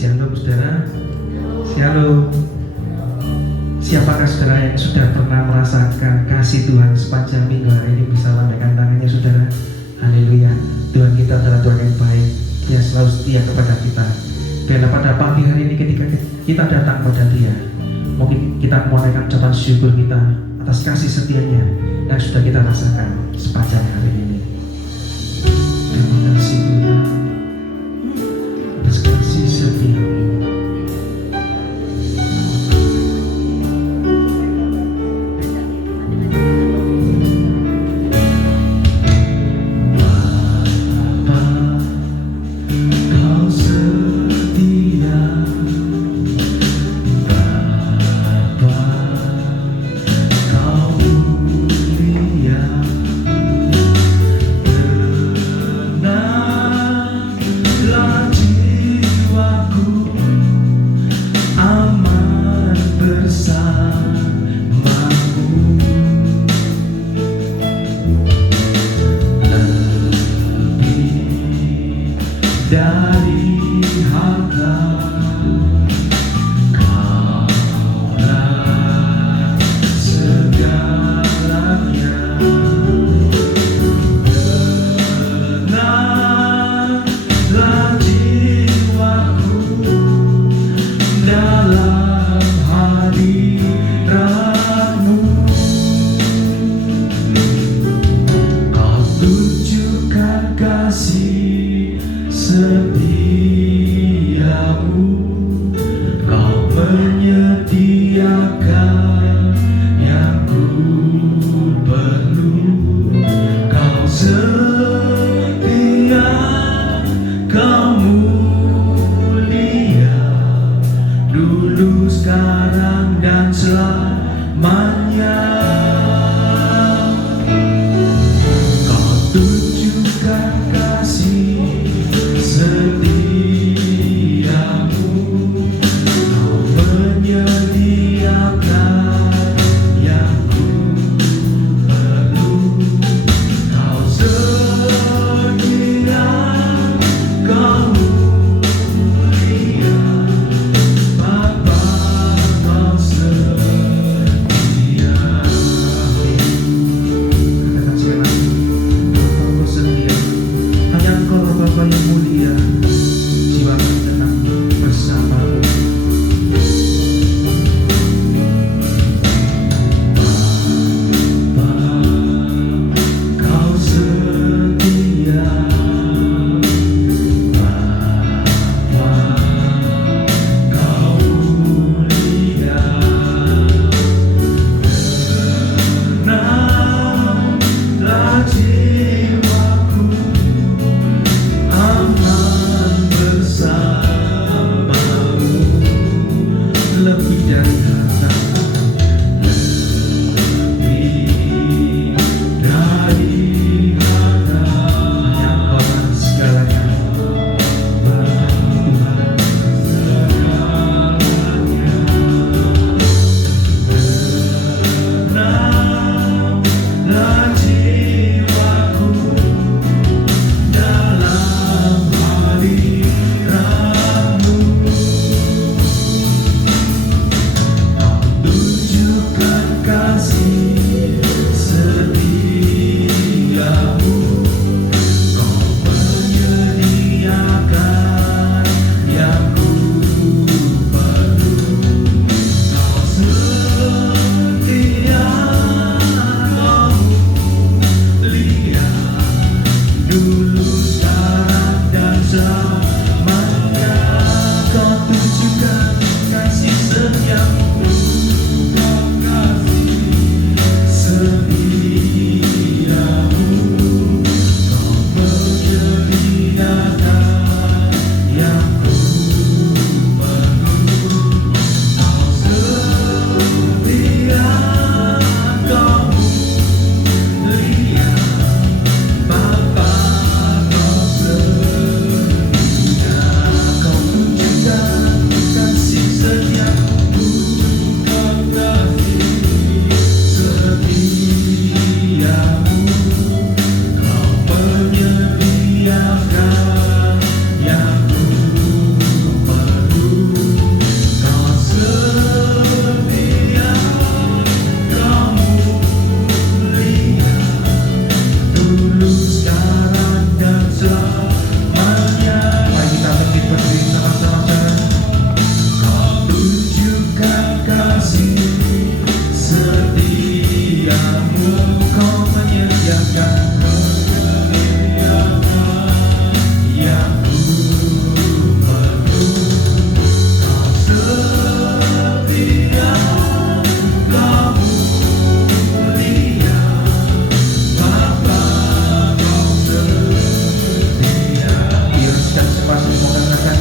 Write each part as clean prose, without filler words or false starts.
Shalom saudara. Shalom. Siapakah saudara yang sudah pernah merasakan kasih Tuhan sepanjang minggu hari ini? Bisa lambaikan tangannya saudara. Haleluya. Tuhan kita adalah Tuhan yang baik. Dia selalu setia kepada kita. Biarlah pada pagi hari ini ketika kita datang pada Dia, mungkin kita menaikkan ucapan syukur kita atas kasih setianya yang sudah kita rasakan sepanjang hari ini. Terima kasih Tuhan atas kasih setia-Mu. Dari harta Kaulah segalanya. Tenanglah jiwaku dalam hadirat-Mu. Kau tunjukkan kasih setia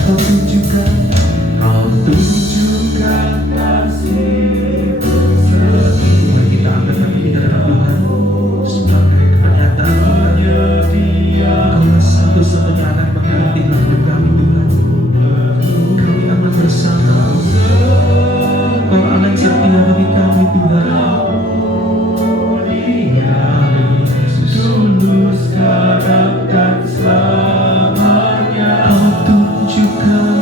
Kau tunjukkan kasih. Mari kita angkat kaki kita dalam Tuhan sebagai pernyataan Tuhan. Kau satu-satunya anak mengerti hidup kami Tuhan. Kami amat bersama. Kau anak setia bagi kami Tuhan. Dulu sekarang dan selamanya. Kau tunjukkan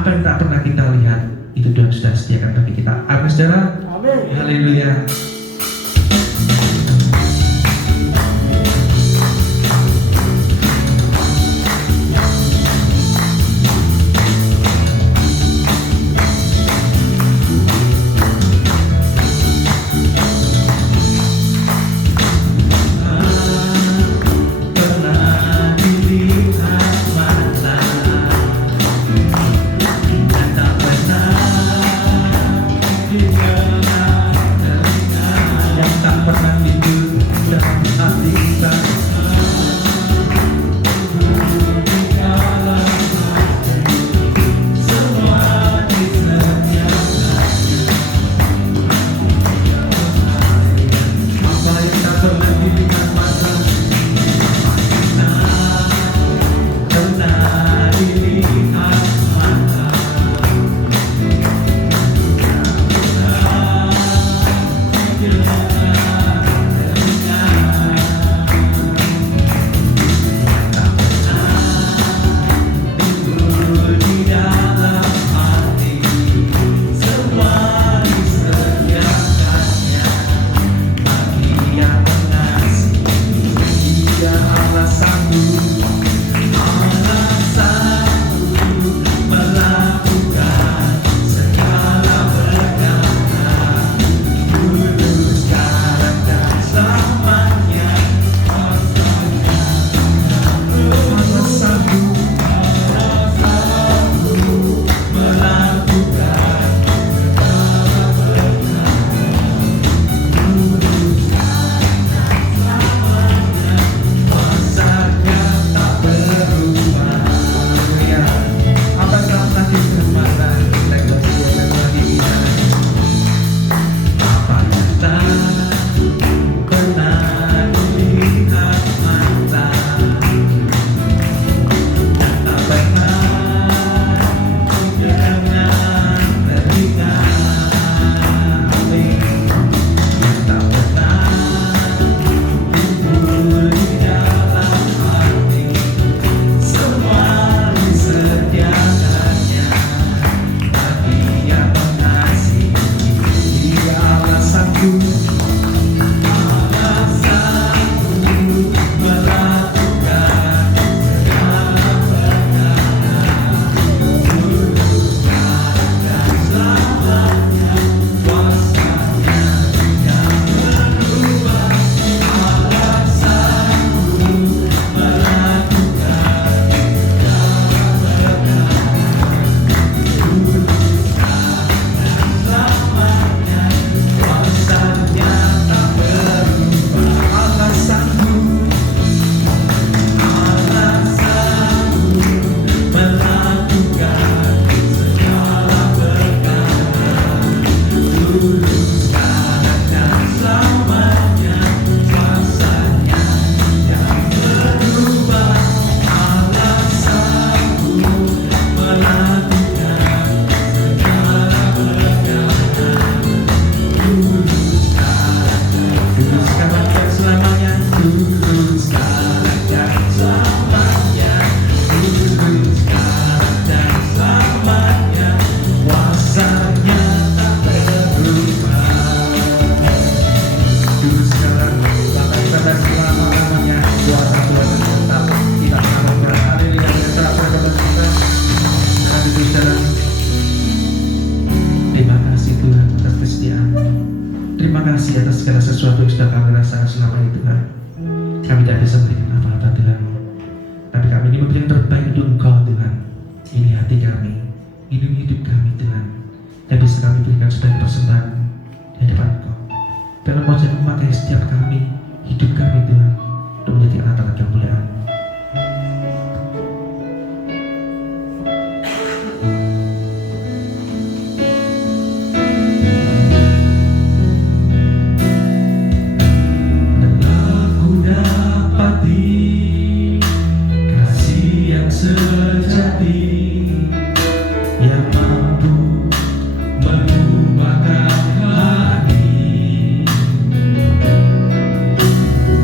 Apa yang tak pernah kita lihat, itu Tuhan sudah sediakan bagi kita. Amin, saudara. Amin. Haleluya.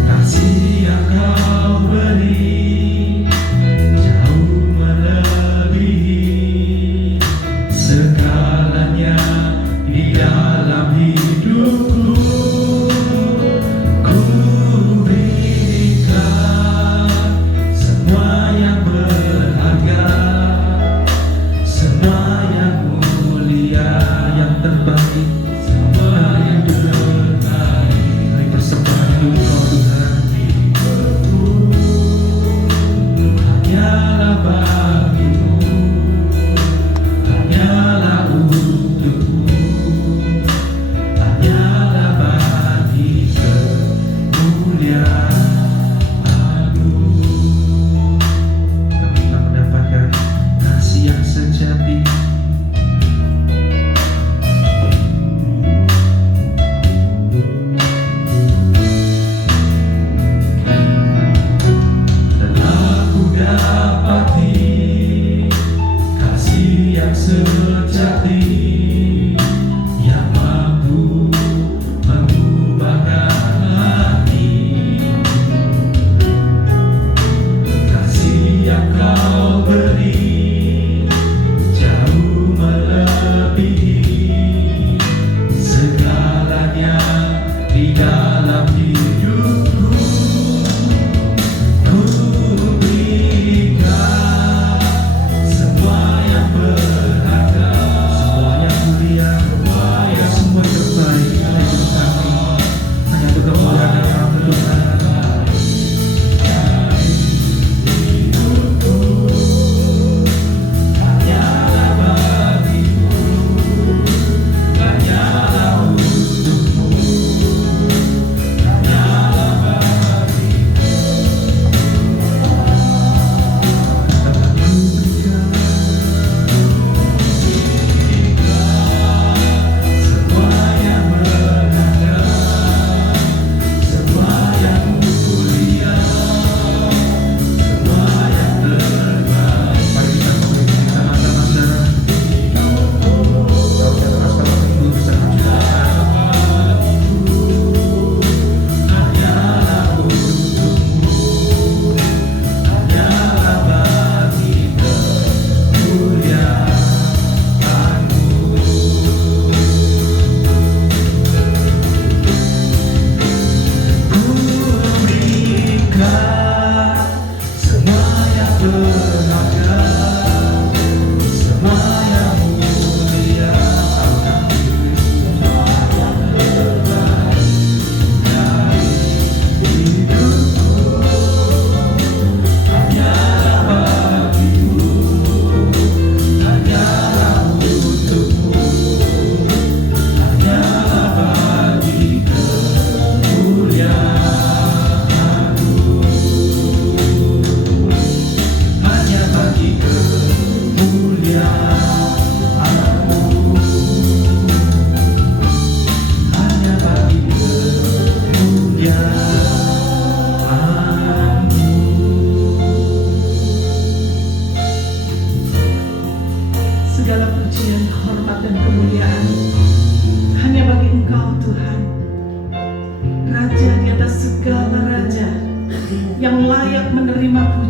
Kasih yang kau beri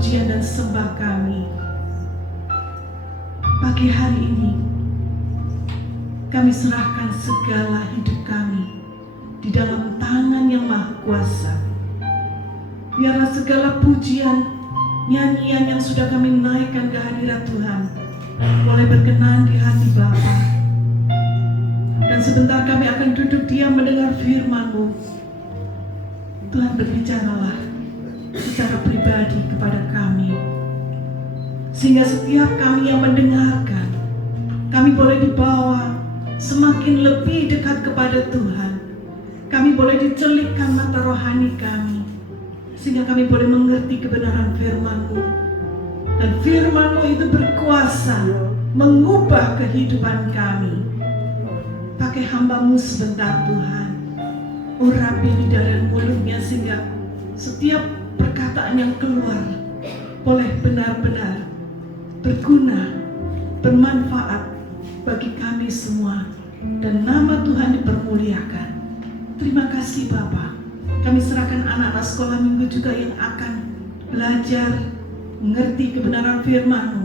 pujian dan sembah kami. Pagi hari ini kami serahkan segala hidup kami di dalam tangan yang Maha Kuasa. Biarlah segala pujian, nyanyian yang sudah kami naikkan ke hadirat Tuhan boleh berkenan di hati Bapa. Dan sebentar kami akan duduk diam mendengar firman-Mu. Tuhan, berbicaralah secara pribadi kepada kami, sehingga setiap kami yang mendengarkan, kami boleh dibawa semakin lebih dekat kepada Tuhan. Kami boleh dicelikkan mata rohani kami, sehingga kami boleh mengerti kebenaran firman-Mu. Dan firman-Mu itu berkuasa mengubah kehidupan kami. Pakai hamba-Mu sebentar Tuhan, urapi lidah dan mulutnya, sehingga setiap perkataan yang keluar boleh benar-benar berguna, bermanfaat bagi kami semua, dan nama Tuhan dipermuliakan. Terima kasih Bapa. Kami serahkan anak-anak sekolah minggu juga yang akan belajar mengerti kebenaran firman-Mu.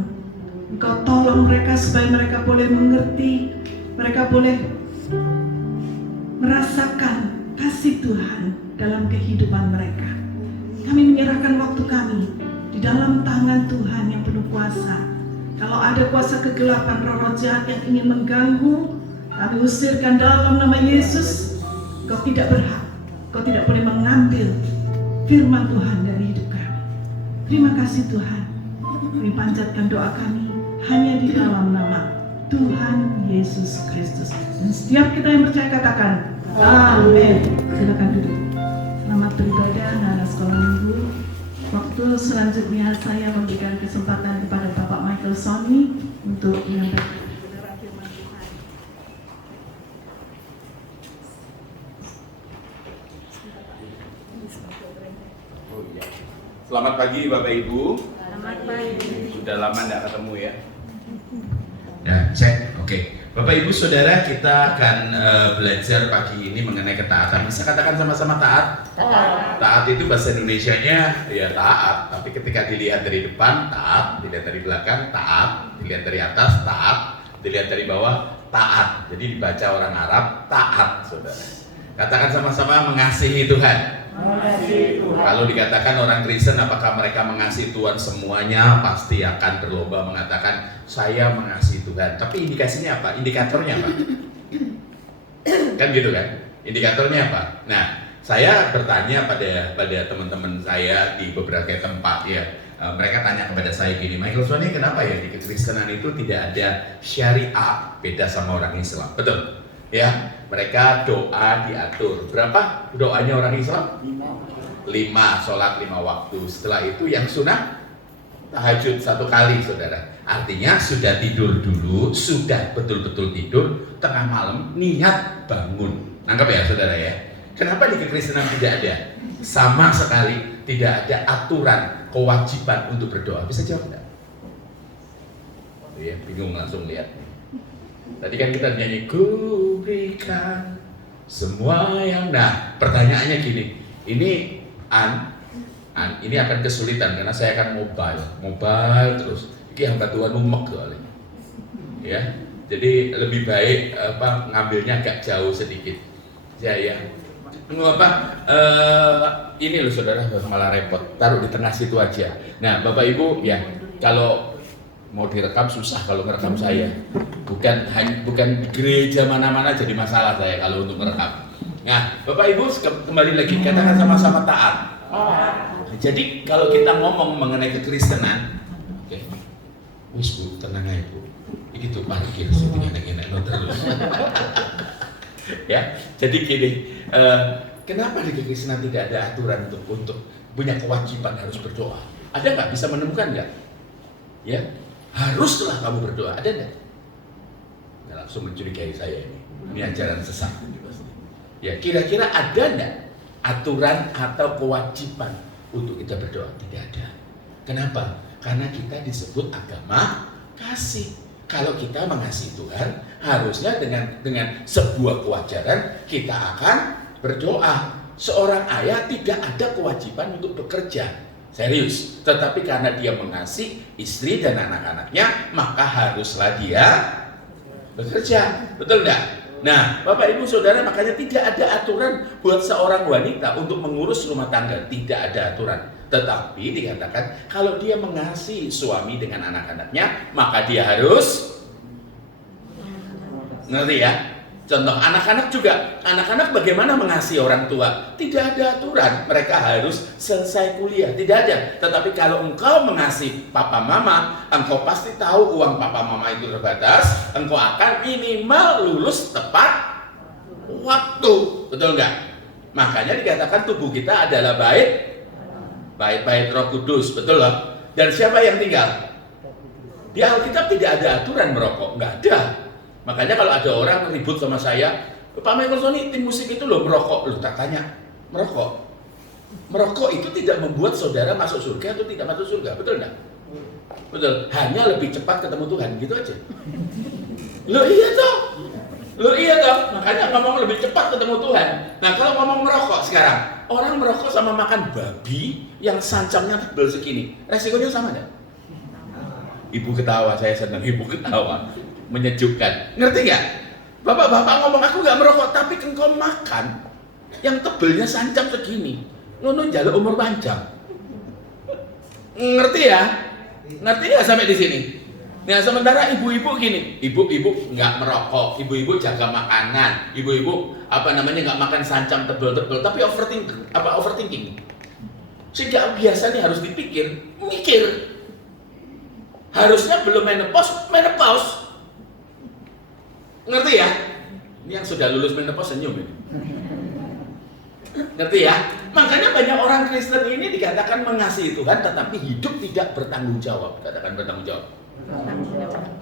Engkau tolong mereka supaya mereka boleh mengerti, mereka boleh merasakan kasih Tuhan dalam kehidupan mereka. Kami menyerahkan waktu kami di dalam tangan Tuhan yang penuh kuasa. Kalau ada kuasa kegelapan, roh-roh jahat yang ingin mengganggu, kami usirkan dalam nama Yesus. Kau tidak berhak, kau tidak boleh mengambil firman Tuhan dari hidup kami. Terima kasih Tuhan. Kami panjatkan doa kami hanya di dalam nama Tuhan Yesus Kristus. Dan setiap kita yang percaya katakan amin. Silakan duduk. Selamat beribadah anak sekolah minggu. Waktu selanjutnya saya memberikan kesempatan kepada Bapak Michael Sony untuk menyampaikan kebenaran firman Tuhan. Selamat pagi Bapak Ibu. Selamat pagi. Sudah lama tidak ketemu ya. Ya, cek. Oke. Bapak Ibu Saudara, kita akan belajar pagi ini mengenai ketaatan. Bisa katakan sama-sama taat? Taat itu bahasa Indonesianya ya taat, tapi ketika dilihat dari depan taat, dilihat dari belakang taat, dilihat dari atas taat, dilihat dari bawah taat. Jadi dibaca orang Arab taat, Saudara. Katakan sama-sama mengasihi Tuhan. Kalau dikatakan orang Kristen apakah mereka mengasihi Tuhan semuanya, pasti akan berlomba mengatakan saya mengasihi Tuhan. Tapi indikasinya apa? Indikatornya apa? Kan gitu kan? Indikatornya apa? Nah, saya bertanya pada teman-teman saya di beberapa tempat ya. Mereka tanya kepada saya gini, Michael Sony, kenapa ya di kekristenan itu tidak ada syariat, beda sama orang Islam? Betul? Ya, mereka doa diatur. Berapa doanya orang Islam? 5, sholat 5 waktu. Setelah itu yang sunnah tahajud 1 kali, Saudara. Artinya sudah tidur dulu, sudah betul-betul tidur, tengah malam niat bangun. Nangkep ya Saudara ya? Kenapa di kekristenan tidak ada? Sama sekali tidak ada aturan, kewajiban untuk berdoa. Bisa jawab enggak? Ya, bingung langsung lihat. Tadi kan kita nyanyi, ku berikan semua yang... Nah, pertanyaannya gini, ini ini akan kesulitan karena saya akan mobile terus. Ini yang batuan umek soalnya. Ya, jadi lebih baik ngambilnya agak jauh sedikit. Ya. Ini loh Saudara, malah repot. Taruh di tengah situ aja. Nah, Bapak Ibu ya, kalau mau direkam susah kalau ngerekam saya. Bukan gereja mana-mana jadi masalah saya kalau untuk merekam. Nah, Bapak Ibu kembali lagi katakan sama-sama taat. Jadi kalau kita ngomong mengenai kekristenan, oke. Wis Bu, tenang aja Bu. Iki tuh parkir sih enak-enak terus. Ya, jadi gini, kenapa di kekristenan tidak ada aturan untuk punya kewajiban harus berdoa? Ada nggak? Bisa menemukan nggak? Ya, haruslah kamu berdoa. Ada nggak? Nggak langsung mencurigai saya ini. Ini ajaran sesat. Ya, kira-kira ada nggak aturan atau kewajiban untuk kita berdoa? Tidak ada. Kenapa? Karena kita disebut agama kasih. Kalau kita mengasihi Tuhan, harusnya dengan sebuah kewajaran kita akan berdoa. Seorang ayah tidak ada kewajiban untuk bekerja. Serius. Tetapi karena dia mengasihi istri dan anak-anaknya, maka haruslah dia bekerja. Betul enggak? Nah, Bapak Ibu Saudara, makanya tidak ada aturan buat seorang wanita untuk mengurus rumah tangga. Tidak ada aturan. Tetapi dikatakan kalau dia mengasihi suami dengan anak-anaknya, maka dia harus, ngerti ya? Contoh anak-anak juga, anak-anak bagaimana mengasihi orang tua? Tidak ada aturan, mereka harus selesai kuliah, tidak ada. Tetapi kalau engkau mengasihi papa mama, engkau pasti tahu uang papa mama itu terbatas, engkau akan minimal lulus tepat waktu, betul enggak? Makanya dikatakan tubuh kita adalah bait Roh Kudus, betul loh. Dan siapa yang tinggal? Di Alkitab tidak ada aturan merokok, enggak ada. Makanya kalau ada orang ribut sama saya, Pak Michael Sony, tim musik itu loh merokok. Loh, tak tanya, merokok? Merokok itu tidak membuat saudara masuk surga atau tidak masuk surga, betul enggak? Betul, hanya lebih cepat ketemu Tuhan, gitu aja. Loh iya toh, makanya ngomong lebih cepat ketemu Tuhan. Nah kalau ngomong merokok sekarang, orang merokok sama makan babi yang sancamnya tebal segini, resikonya sama enggak? Ibu ketawa, saya senang ibu ketawa. Menyejukkan, ngerti nggak? Bapak-bapak ngomong aku nggak merokok, tapi engkau makan yang tebelnya sancam segini, ngono jaluk umur panjang. Ngerti ya? Ngerti nggak sampai di sini? Nah sementara ibu-ibu gini, ibu-ibu nggak merokok, ibu-ibu jaga makanan, ibu-ibu nggak makan sancam tebel-tebel, tapi overthinking. Sehingga biasanya harus mikir. Harusnya belum menopause. Ngerti ya? Ini yang sudah lulus menopause senyum ini. Ngerti ya? Makanya banyak orang Kristen ini dikatakan mengasihi Tuhan tetapi hidup tidak bertanggung jawab. Katakan bertanggung jawab.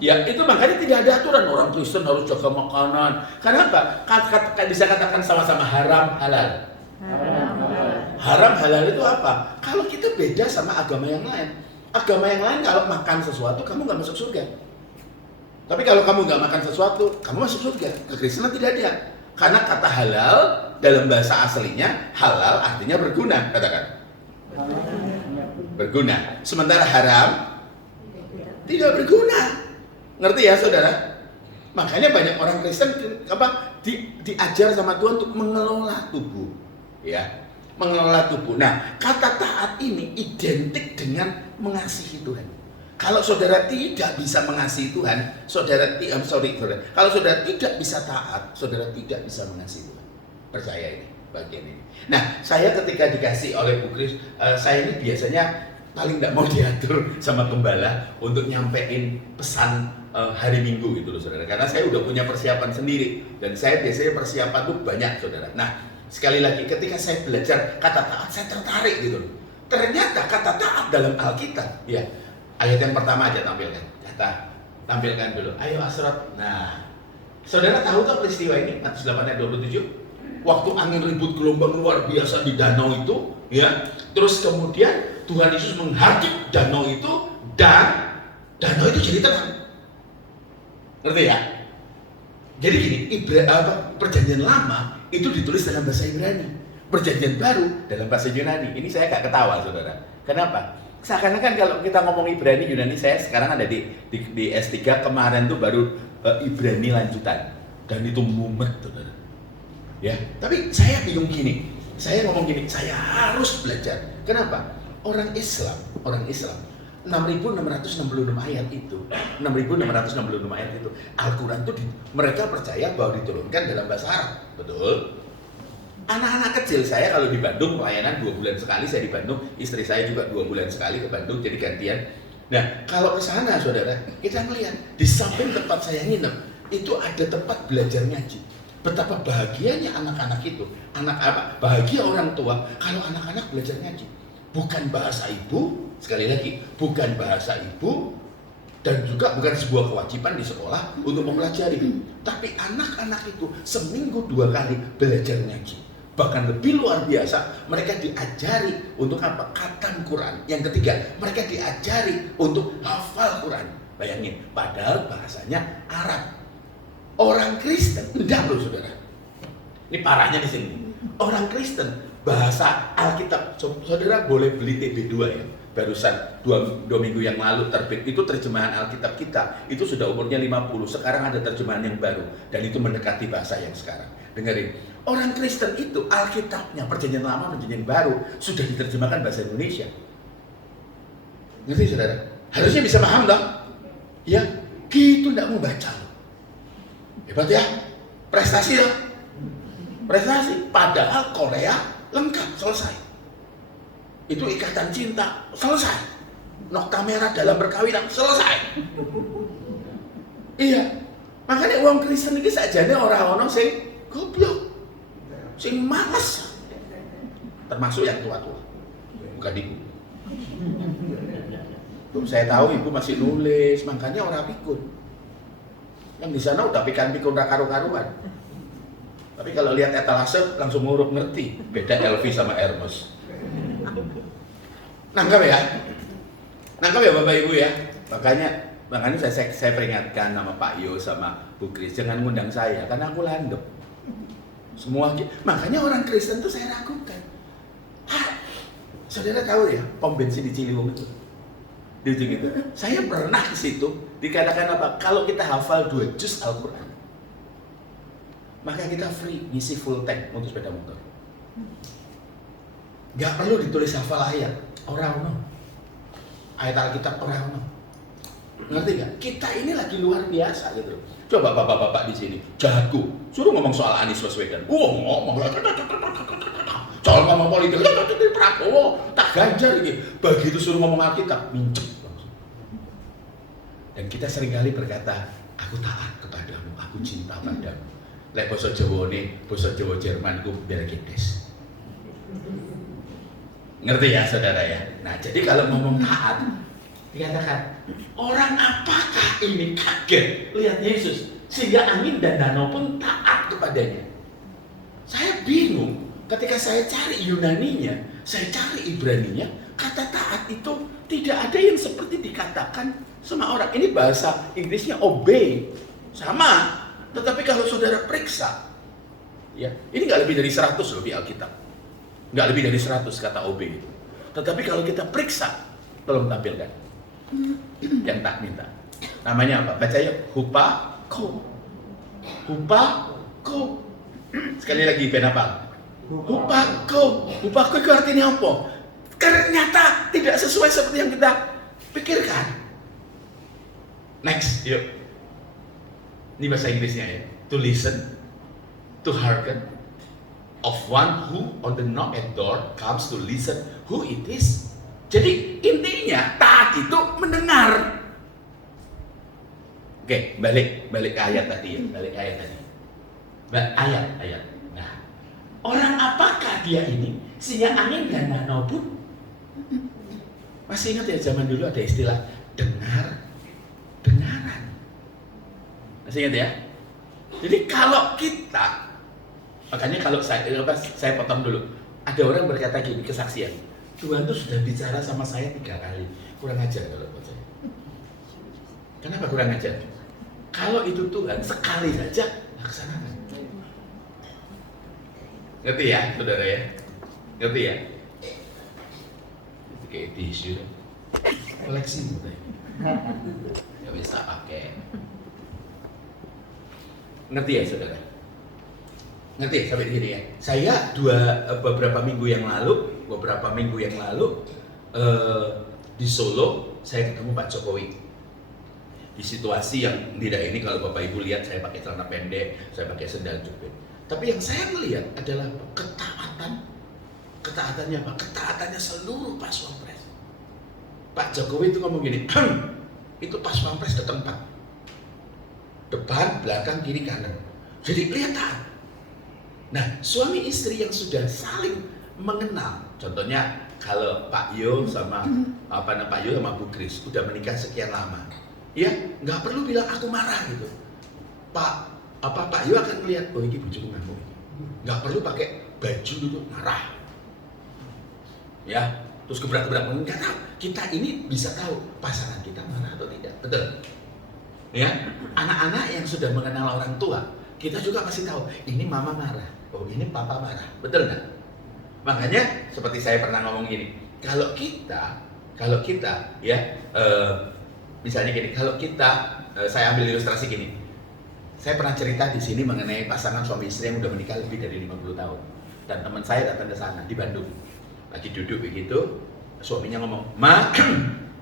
Ya itu makanya tidak ada aturan orang Kristen harus jaga makanan. Karena apa? Bisa katakan sama-sama haram halal. Haram halal itu apa? Kalau kita beda sama agama yang lain. Agama yang lain kalau makan sesuatu kamu nggak masuk surga. Tapi kalau kamu nggak makan sesuatu, kamu masuk surga. Kekristenan tidak ada. Karena kata halal dalam bahasa aslinya, halal artinya berguna. Katakan. Berguna. Sementara haram tidak berguna. Ngerti ya saudara? Makanya banyak orang Kristen diajar sama Tuhan untuk mengelola tubuh. Ya, mengelola tubuh. Nah, kata taat ini identik dengan mengasihi Tuhan. Kalau saudara tidak bisa mengasihi Tuhan, kalau saudara tidak bisa taat, saudara tidak bisa mengasihi Tuhan. Percaya ini, bagian ini. Nah, saya ketika dikasih oleh Bu Kris, saya ini biasanya paling tidak mau diatur sama gembala untuk nyampein pesan hari Minggu gitu loh saudara. Karena saya udah punya persiapan sendiri dan saya biasanya persiapan tuh banyak saudara. Nah, sekali lagi ketika saya belajar kata taat, saya tertarik gitu loh. Ternyata kata taat dalam Alkitab, ya. Ayat yang pertama aja tampilkan dulu. Ayo Asrot. Nah, saudara tahu tak peristiwa ini? Matius 8 ayat 27. Waktu angin ribut gelombang luar biasa di danau itu, ya. Terus kemudian Tuhan Yesus menghakimi danau itu dan danau itu jadi tenang. Ngerti ya? Jadi gini, perjanjian lama itu ditulis dalam bahasa Ibrani. Perjanjian baru dalam bahasa Yunani. Ini saya gak ketawa saudara. Kenapa? Seakan-akan kalau kita ngomong Ibrani Yunani, saya sekarang ada di S3, kemarin tuh baru Ibrani lanjutan dan itu mumet saudara. Ya, tapi saya bingung gini. Saya ngomong gini, saya harus belajar. Kenapa? Orang Islam 6.666 ayat itu, 6.666 ayat itu, Al-Quran itu mereka percaya bahwa diturunkan dalam bahasa Arab, betul? Anak-anak kecil saya kalau di Bandung pelayanan 2 bulan sekali, saya di Bandung, istri saya juga 2 bulan sekali ke Bandung, jadi gantian. Nah, kalau ke sana saudara, kita melihat di samping tempat saya nginep itu ada tempat belajar ngaji. Betapa bahagianya anak-anak itu, bahagia orang tua kalau anak-anak belajar ngaji. Bukan bahasa ibu, sekali lagi, bukan bahasa ibu, dan juga bukan sebuah kewajiban di sekolah untuk mempelajari. Tapi anak-anak itu seminggu 2 kali belajar ngaji. Bahkan lebih luar biasa, mereka diajari untuk apa? Khatam Quran. Yang ketiga, mereka diajari untuk hafal Quran. Bayangin, padahal bahasanya Arab. Orang Kristen, enggak loh saudara. Ini parahnya di sini. Orang Kristen bahasa Alkitab. Saudara boleh beli TB2 ya. Barusan dua minggu yang lalu terbit, itu terjemahan Alkitab kita, itu sudah umurnya 50, sekarang ada terjemahan yang baru, dan itu mendekati bahasa yang sekarang. Dengerin, orang Kristen itu Alkitabnya, perjanjian lama, perjanjian baru, sudah diterjemahkan bahasa Indonesia. Ngerti saudara? Harusnya bisa paham dong? Ya, gitu enggak mau baca loh. Hebat ya? Prestasi loh. Prestasi, padahal Korea lengkap, selesai. Itu ikatan cinta, selesai. Nokta merah dalam perkawinan, selesai. Iya. Makanya wong Kristen ini sajane orang-orang sing goblok, sing males. Termasuk yang tua-tua. Bukan ibu. Tuh, saya tahu ibu masih nulis, makanya orang pikun. Yang di sana udah pikun karu-karuan. Tapi kalau lihat etalase langsung ngurup ngerti. Beda LV sama Hermes. Nangkap ya? Nangkap ya Bapak Ibu ya? Makanya saya peringatkan sama Pak Yo sama Bu Kris, jangan ngundang saya karena aku landep. Semua makanya orang Kristen tuh saya ragukan. Saudara tahu ya, pom bensin di Ciliwung itu. Di ujung itu. Saya pernah di situ dikatakan apa? Kalau kita hafal 2 juz Al-Qur'an, maka kita free ngisi full tank untuk sepeda motor. Gak perlu ditulis hafal ayat, orang no. Ayat Alkitab orang no. Ngerti gak? Kita ini lagi luar biasa gitu. Coba bapak-bapak di sini jago, suruh ngomong soal Anies Baswedan. Ngomong soal ngomong politik, Prabowo, tak Ganjar ini. Begitu suruh ngomong Alkitab, mincep langsung. Dan kita seringkali berkata, aku taat kepadamu, aku cinta padamu. Lek basa Jawa nih, basa Jawa Jerman ku belagedes. Ngerti ya saudara ya? Nah jadi kalau ngomong taat, dikatakan orang apakah ini kaget lihat Yesus sehingga angin dan danau pun taat kepadanya. Saya bingung ketika saya cari Yunaninya, saya cari Ibraninya, kata taat itu tidak ada yang seperti dikatakan sama orang. Ini bahasa Inggrisnya obey, sama. Tetapi kalau saudara periksa, ya ini nggak lebih dari 100 loh di Alkitab. Nggak lebih dari 100 kata obey itu. Tetapi kalau kita periksa, tolong tampilkan yang tak minta. Namanya apa? Baca yuk. Hupako. Hupako. Sekali lagi penapal. Hupako. Hupako itu artinya apa? Ternyata tidak sesuai seperti yang kita pikirkan. Next, yuk. Ini bahasa Inggrisnya ya. To listen, to hearken, of one who on the knock at door comes to listen who it is. Jadi intinya taat itu mendengar. Oke, balik ke ayat tadi ya, ayat. Nah, orang apakah dia ini sehingga angin dan danau pun? Masih ingat ya zaman dulu ada istilah dengaran. Masih ingat ya? Jadi kalau kita, makanya kalau saya potong dulu. Ada orang berkata gini, kesaksian. Tuhan tuh sudah bicara sama saya 3 kali. Kurang ajar kalau buat saya. Kenapa kurang ajar? Kalau itu Tuhan sekali saja laksanakan. Ngerti ya, saudara ya? Ngerti ya? Itu kayak tisu. Koleksi gitu. Ya bisa pakai. Ngerti ya, saudara? Ngerti sampai di sini ya. Saya beberapa minggu yang lalu di Solo saya ketemu Pak Jokowi. Di situasi yang tidak ini, kalau Bapak Ibu lihat saya pakai celana pendek, saya pakai sendal jepit. Tapi yang saya melihat adalah ketaatannya apa? Ketaatannya seluruh pas Pampres. Pak Jokowi itu ngomong gini, itu pas Pampres ada tempat. Depan, belakang, kiri, kanan. Jadi lihat taat. Nah, suami istri yang sudah saling mengenal, contohnya kalau Pak Yo sama Pak Yo sama Bu Kris udah menikah sekian lama, ya nggak perlu bilang aku marah gitu. Pak Yo akan melihat, oh ini bojoku ngaku, nggak perlu pakai baju dulu marah, ya terus gebrak-gebrak, nggak tahu. Kita ini bisa tahu pasangan kita marah atau tidak, betul? Ya, anak-anak yang sudah mengenal orang tua, kita juga pasti tahu ini mama marah, oh ini papa marah, betul nggak? Makanya seperti saya pernah ngomong gini, kalau kita ya, misalnya gini, kalau kita, saya ambil ilustrasi gini, saya pernah cerita di sini mengenai pasangan suami istri yang udah menikah lebih dari 50 tahun, dan teman saya datang ke sana di Bandung, lagi duduk begitu, suaminya ngomong, "Ma,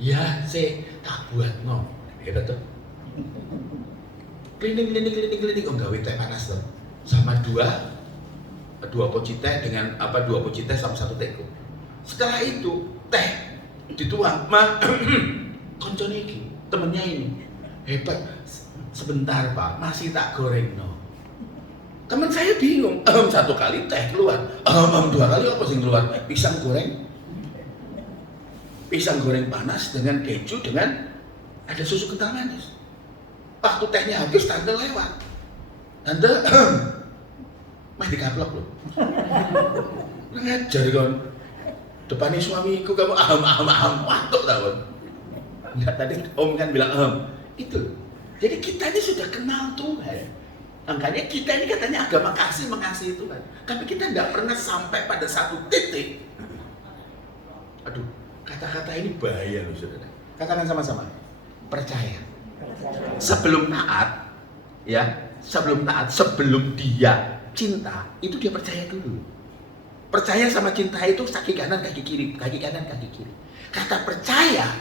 ya saya tak buat no," hebat tuh, klinik, oh gawe teh panas tuh, sama dua poci teh dengan dua poci teh sama satu teko. Setelah itu teh dituang, "Ma, koncone iki, temennya ini hebat. Sebentar Pak, masih tak goreng no." Teman saya bingung, satu kali teh keluar, dua kali apa sih keluar? Pisang goreng panas dengan keju dengan ada susu kental manis. Waktu tehnya habis, tante lewat, tante mah dikaplok loh. Ngajar kan, depannya suamiku kamu watuk tahun. Enggak, tadi om kan bilang itu. Jadi kita ini sudah kenal Tuhan. Makanya kita ini katanya agama kasih mengasihi Tuhan. Tapi kita tidak pernah sampai pada satu titik. Aduh, kata-kata ini bahaya loh saudara. Katakan sama-sama. Percaya. Sebelum taat, ya, sebelum dia cinta, itu dia percaya dulu. Percaya sama cinta itu kaki kanan, kaki kiri, kaki kanan, kaki kiri. Kata percaya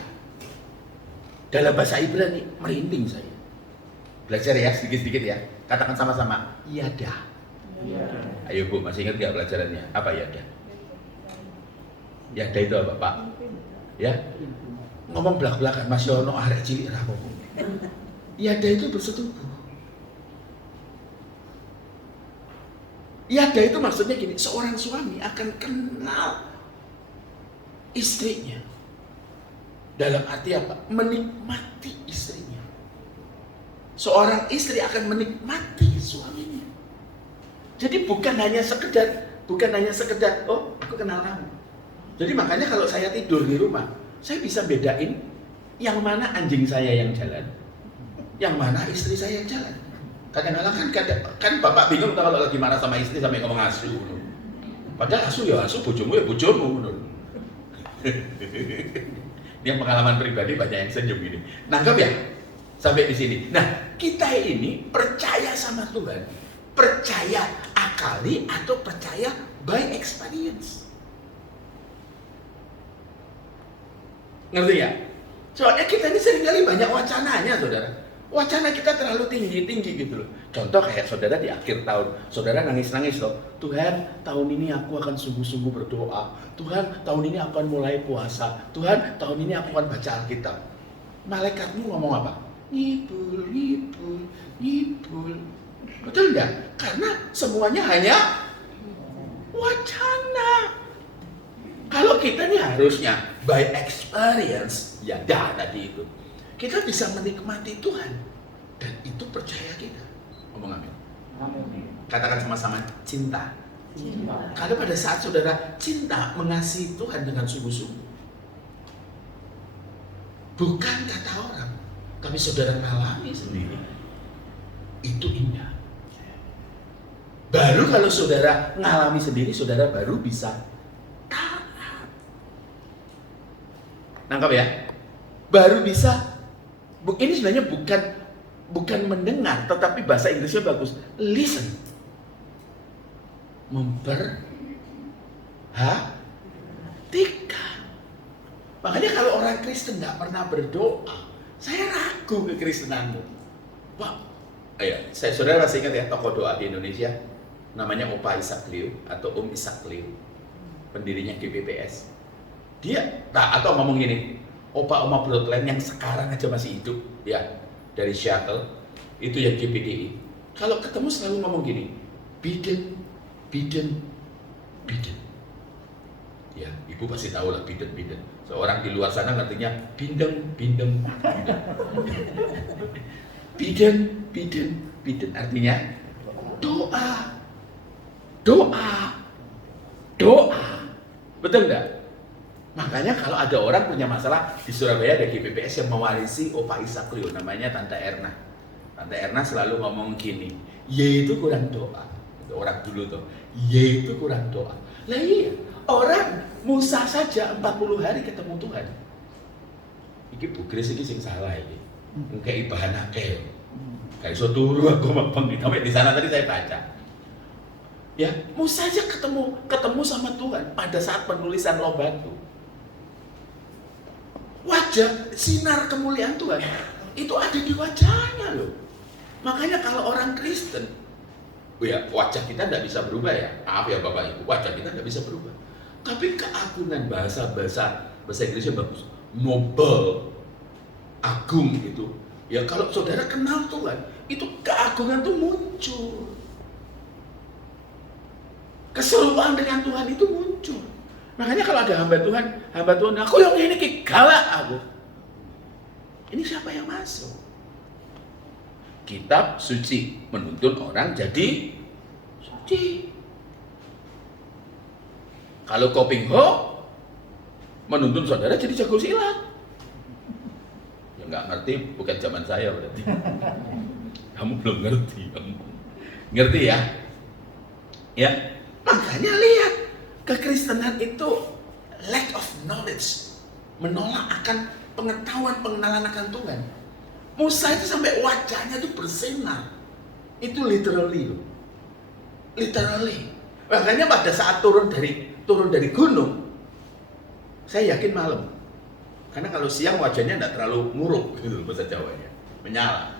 dalam bahasa Ibrani merinding saya. Belajar ya, sedikit-sedikit ya. Katakan sama-sama, yada. Ayo Bu, masih ingat gak pelajarannya? Apa yada? Yada itu apa Pak? Ya, ngomong belak-belakan, Mas Yono arek cilik ra apa-apa. Yada itu bersetubuh. Yada itu maksudnya gini, seorang suami akan kenal istrinya. Dalam arti apa? Menikmati istrinya. Seorang istri akan menikmati suaminya. Jadi bukan hanya sekedar, oh aku kenal kamu. Jadi makanya kalau saya tidur di rumah, saya bisa bedain yang mana anjing saya yang jalan, yang mana istri saya yang jalan. Kadang-kadang kan bapak bingung kalau lagi marah sama istri sampai ngomong asu. Padahal asu ya asu, bojomu ya bojomu. Ini yang pengalaman pribadi banyak yang senyum gini. Nangkep ya? Sampai di sini. Nah, kita ini percaya sama Tuhan. Percaya akali atau percaya by experience. Ngerti ya? Soalnya kita ini seringkali banyak wacananya, saudara. Wacana kita terlalu tinggi gitu loh. Contoh kayak saudara di akhir tahun, saudara nangis-nangis loh. Tuhan, tahun ini aku akan sungguh-sungguh berdoa. Tuhan, tahun ini aku akan mulai puasa. Tuhan, tahun ini aku akan baca Alkitab. Malaikatmu ngomong apa? Ngibul. Betul enggak? Karena semuanya hanya wacana. Kalau kita nih harusnya by experience, ya dah tadi itu. Kita bisa menikmati Tuhan. Dan itu percaya kita. Ngomong amin. Katakan sama-sama, cinta. Karena pada saat saudara cinta, mengasihi Tuhan dengan sungguh-sungguh, bukan kata orang, tapi saudara mengalami sendiri, itu indah. Baru kalau saudara mengalami sendiri, saudara baru bisa taat. Nangkap ya? Baru bisa. Ini sebenarnya bukan mendengar, tetapi bahasa Inggrisnya bagus. Listen. Memperhatikan. Makanya kalau orang Kristen nggak pernah berdoa, saya ragu kekristenanmu. Wah, saudara masih ingat ya tokoh doa di Indonesia, namanya Opa Ishak Leo atau Om Ishak Leo, pendirinya GPPS. Dia atau ngomong gini, Opa-oma Bloodline yang sekarang aja masih hidup, ya, dari Seattle, itu yang GPDI. Kalau ketemu selalu ngomong gini, biden. Ya, ibu pasti tahu lah biden. Seorang di luar sana ngertinya bindeng. Biden artinya doa. Betul enggak? Makanya kalau ada orang punya masalah di Surabaya, ada GPPS yang mewarisi Opa Ishak Leo, namanya Tante Erna. Tante Erna selalu ngomong gini, yaitu kurang doa. Orang dulu tuh, yaitu kurang doa. Lah iya, orang Musa saja 40 hari ketemu Tuhan. Iki bugres iki sing salah iki. Engke bahan akeh. Kayak iso turu aku mabang sampai di sana tadi saya baca. Ya, Musa aja ketemu sama Tuhan pada saat penulisan Loh Batu. Wajah sinar kemuliaan Tuhan itu ada di wajahnya loh. Makanya kalau orang Kristen, ya wajah kita tidak bisa berubah ya. Maaf ya Bapak Ibu, wajah kita tidak bisa berubah. Tapi keagungan bahasa Inggrisnya bagus, noble, agung gitu. Ya kalau saudara kenal Tuhan, itu keagungan itu muncul. Keserupaan dengan Tuhan itu muncul. Makanya kalau ada hamba Tuhan, aku yang ini galak aku. Ini siapa yang masuk? Kitab suci menuntun orang jadi suci. Kalau Koping Ho menuntun saudara jadi jago silat. Ya nggak ngerti, bukan zaman saya berarti. Kamu belum ngerti, ngerti ya? Ya, makanya lihat kekristenan itu lack of knowledge, menolak akan pengenalan akan Tuhan. Musa itu sampai wajahnya itu bersinar. Itu literally loh. Literally. Makanya pada saat turun dari gunung, saya yakin malam. Karena kalau siang wajahnya tidak terlalu muruk gitu bahasa Jawanya. Menyala.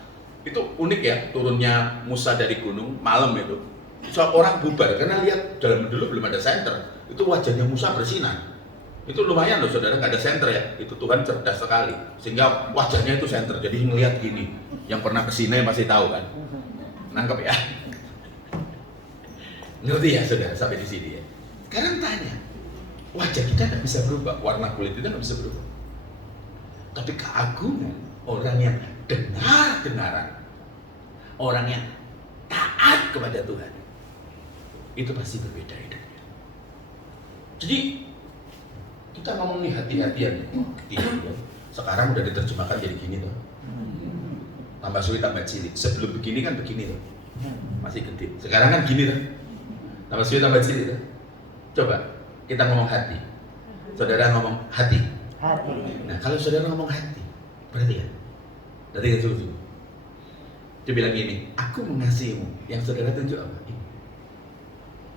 Itu unik ya, turunnya Musa dari gunung malam itu. So, orang bubar karena lihat dalam dulu belum ada senter. Itu wajahnya Musa bersinar. Itu lumayan loh saudara, nggak ada senter ya. Itu Tuhan cerdas sekali sehingga wajahnya itu senter. Jadi ngelihat gini, yang pernah kesini masih tahu kan, nangkep ya. Ngerti ya saudara sampai di sini ya. Sekarang tanya, wajah kita nggak bisa berubah, warna kulit kita nggak bisa berubah. Tapi keagungan orang yang dengar-dengaran, orang yang taat kepada Tuhan, itu pasti berbeda hidupnya. Jadi kita ngomong nih hati-hatian ya. Sekarang udah diterjemahkan jadi gini tuh. Tambah sulit tambah cilik. Sebelum begini kan begini tuh. Masih gede. Sekarang kan gini tuh. Tambah sulit tambah cilik tuh. Coba kita ngomong hati. Saudara ngomong hati. Hati. Nah, kalau saudara ngomong hati, berarti ya. Berarti kan sungguh. Dia bilang gini, aku mengasihimu. Yang saudara tunjuk apa?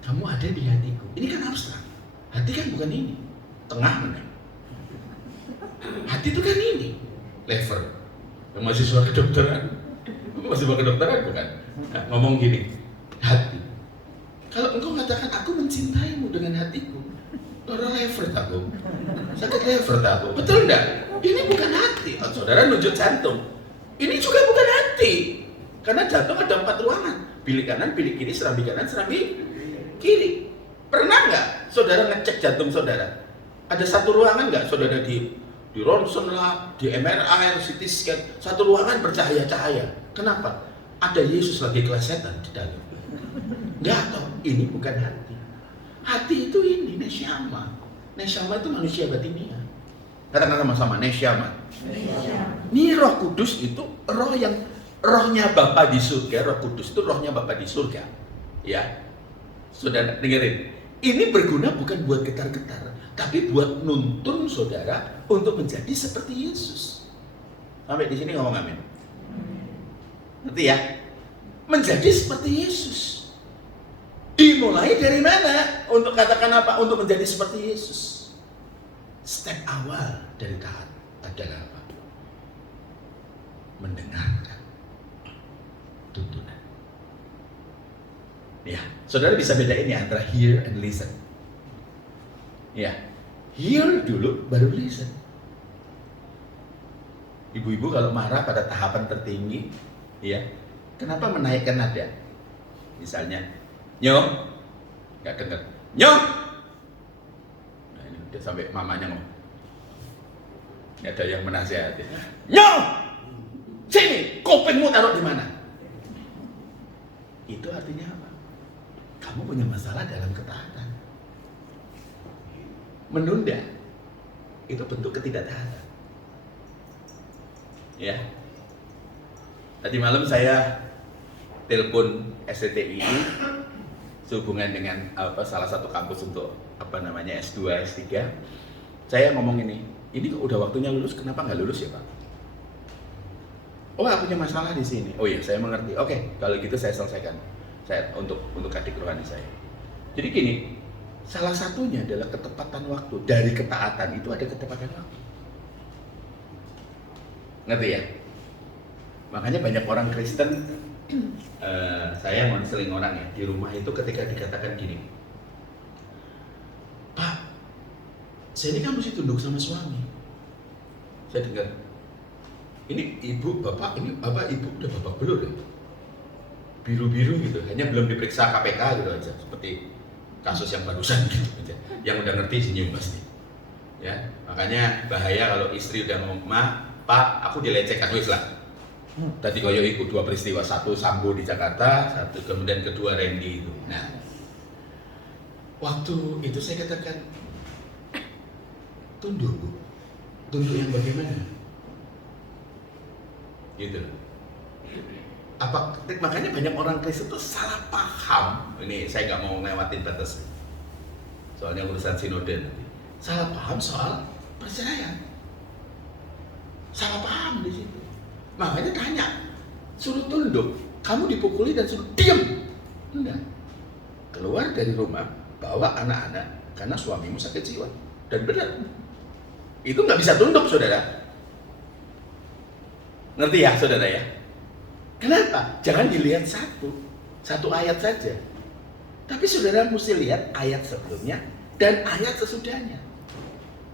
Kamu ada di hatiku. Ini kan abstrak. Hati kan bukan ini. Tengah mana? Hati itu kan ini. Lever. Yang mahasiswa kedokteran. Mahasiswa kedokteran bukan? Nah, ngomong gini, hati. Kalau engkau mengatakan aku mencintaimu dengan hatiku, orang lever aku. Sakit lever aku. Betul enggak? Ini bukan hati. Oh, saudara nunjuk jantung. Ini juga bukan hati. Karena jantung ada 4 ruangan. Bilik kanan, bilik kiri, serambi kanan, serambi kiri. Pernah nggak saudara ngecek jantung saudara? Ada satu ruangan nggak saudara di ronsen lah, di MRI, CT scan, satu ruangan bercahaya-cahaya. Kenapa? Ada Yesus lagi kelesetan di dalam. Nggak tahu. Ini bukan hati. Hati itu ini nesyama. Nesyama itu manusia batinia. Katakan sama-sama nesyama. Ini Roh Kudus itu rohnya Bapa di surga. Roh Kudus itu rohnya Bapa di surga. Ya, saudara dengerin. Ini berguna bukan buat getar-getar, tapi buat nuntun saudara untuk menjadi seperti Yesus. Sampai di sini ngomong amin. Ngerti ya? Menjadi seperti Yesus. Dimulai dari mana? Untuk katakan apa? Untuk menjadi seperti Yesus. Step awal dari taat adalah apa? Mendengarkan tuntunan. Ya, saudara bisa bedain ya antara hear and listen. Ya, hear dulu baru listen. Ibu-ibu kalau marah pada tahapan tertinggi, ya, kenapa menaikkan nada? Misalnya, nyom, nggak dengar, nyom. Nah ini udah sampai mamanya ngomong. Ini ada yang menasihati. Nyom, sini, kopengmu taruh di mana? Itu artinya apa? Kamu punya masalah dalam ketaatan. Menunda itu bentuk ketidaktaatan. Ya. Tadi malam saya telepon SCTI sehubungan dengan salah satu kampus untuk S2, S3, saya ngomong ini kok udah waktunya lulus, kenapa nggak lulus ya Pak? Oh, aku punya masalah di sini. Oh iya, saya mengerti. Oke, kalau gitu saya selesaikan. Saya untuk adik rohani saya. Jadi gini, salah satunya adalah ketepatan waktu. Dari ketaatan itu ada ketepatan waktu. Ngerti ya? Makanya banyak orang Kristen, saya konseling orang ya di rumah itu ketika dikatakan gini, Pak, saya ini kan mesti tunduk sama suami. Saya dengar, ini ibu, bapak, ibu udah bapak belur ya? Biru-biru gitu, hanya belum diperiksa KPK gitu aja, seperti kasus yang barusan gitu aja. Yang udah ngerti senyum pasti. Ya, makanya bahaya kalau istri udah ngomong, Pak, aku dilecehkan, wis lah. Tadi koyo ibu 2 peristiwa, satu Sambo di Jakarta, satu kemudian kedua Randy itu. Nah, waktu itu saya katakan, tunduk Bu, tunduk yang bagaimana? Gitu. Makanya banyak orang Kristen itu salah paham. Ini saya nggak mau ngelewatin batas, soalnya urusan sinode nanti. Salah paham soal perceraian. Salah paham di situ. Makanya tanya, suruh tunduk, kamu dipukuli dan suruh diam. Enggak. Keluar dari rumah, bawa anak-anak karena suamimu sakit jiwa dan berat. Itu nggak bisa tunduk, saudara. Ngerti ya, saudara ya? Kenapa? Jangan dilihat satu ayat saja. Tapi saudara mesti lihat ayat sebelumnya dan ayat sesudahnya.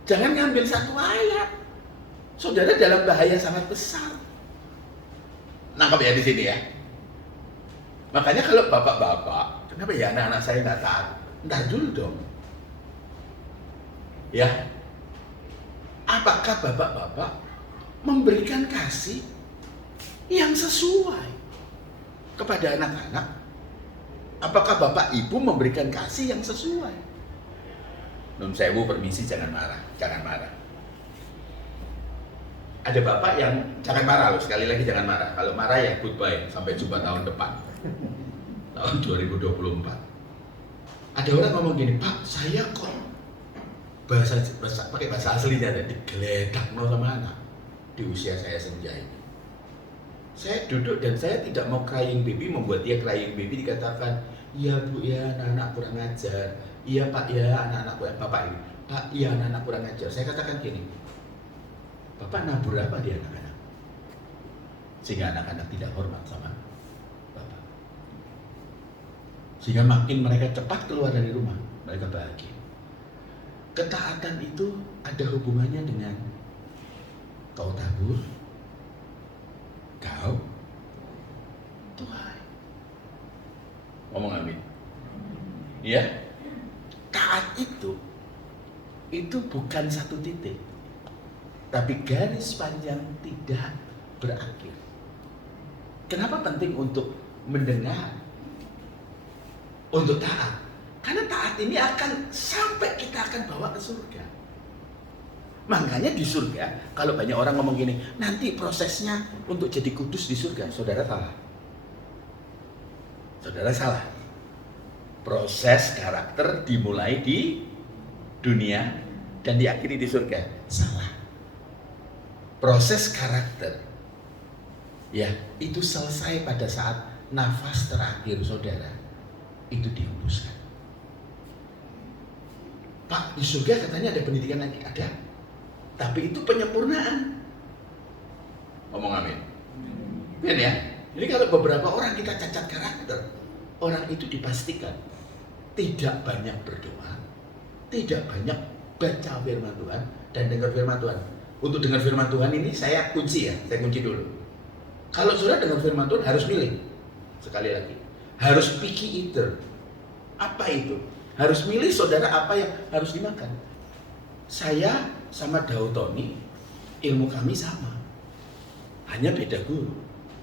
Jangan ngambil satu ayat. Saudara dalam bahaya sangat besar. Nangkap ya di sini ya. Makanya kalau bapak-bapak, kenapa ya anak-anak saya nggak taat? Ntar dulu dong. Ya, apakah bapak-bapak memberikan kasih yang sesuai kepada anak-anak? Apakah bapak ibu memberikan kasih yang sesuai? Nun sewu, permisi, jangan marah, jangan marah. Ada bapak yang jangan marah loh, sekali lagi jangan marah. Kalau marah ya goodbye, sampai jumpa tahun depan, tahun 2024. Ada orang ngomong gini, Pak, saya kok pakai bahasa aslinya tadi digeledak sama anak di usia saya senja ini. Saya duduk dan saya tidak mau crying baby, membuat dia crying baby dikatakan, iya Bu ya, anak-anak kurang ajar. Iya Pak ya, anak-anak kurang, bapak ini, Pak iya anak-anak kurang ajar. Saya katakan gini, Bapak nabur apa di anak-anak? Sehingga anak-anak tidak hormat sama Bapak. Sehingga makin mereka cepat keluar dari rumah, mereka bahagia. Ketaatan itu ada hubungannya dengan kau tabur, kau tuai. Ngomong amin. Iya? Taat itu bukan satu titik, tapi garis panjang tidak berakhir. Kenapa penting untuk mendengar, untuk taat? Karena taat ini akan sampai kita akan bawa ke surga. Makanya di surga, kalau banyak orang ngomong gini, nanti prosesnya untuk jadi kudus di surga, saudara salah. Saudara salah. Proses karakter dimulai di dunia dan diakhiri di surga. Salah. Proses karakter ya itu selesai pada saat nafas terakhir saudara itu dihembuskan. Pak, di surga katanya ada pendidikan lagi. Ada. Tapi itu penyempurnaan. Ngomong amin. Kan ya? Jadi kalau beberapa orang kita cacat karakter, orang itu dipastikan tidak banyak berdoa, tidak banyak baca firman Tuhan dan dengar firman Tuhan. Untuk dengar firman Tuhan ini saya kunci ya, saya kunci dulu. Kalau sudah dengar firman Tuhan harus milih. Sekali lagi, harus picky eater. Apa itu? Harus milih saudara apa yang harus dimakan. Saya sama Dautoni, ilmu kami sama. Hanya beda guru.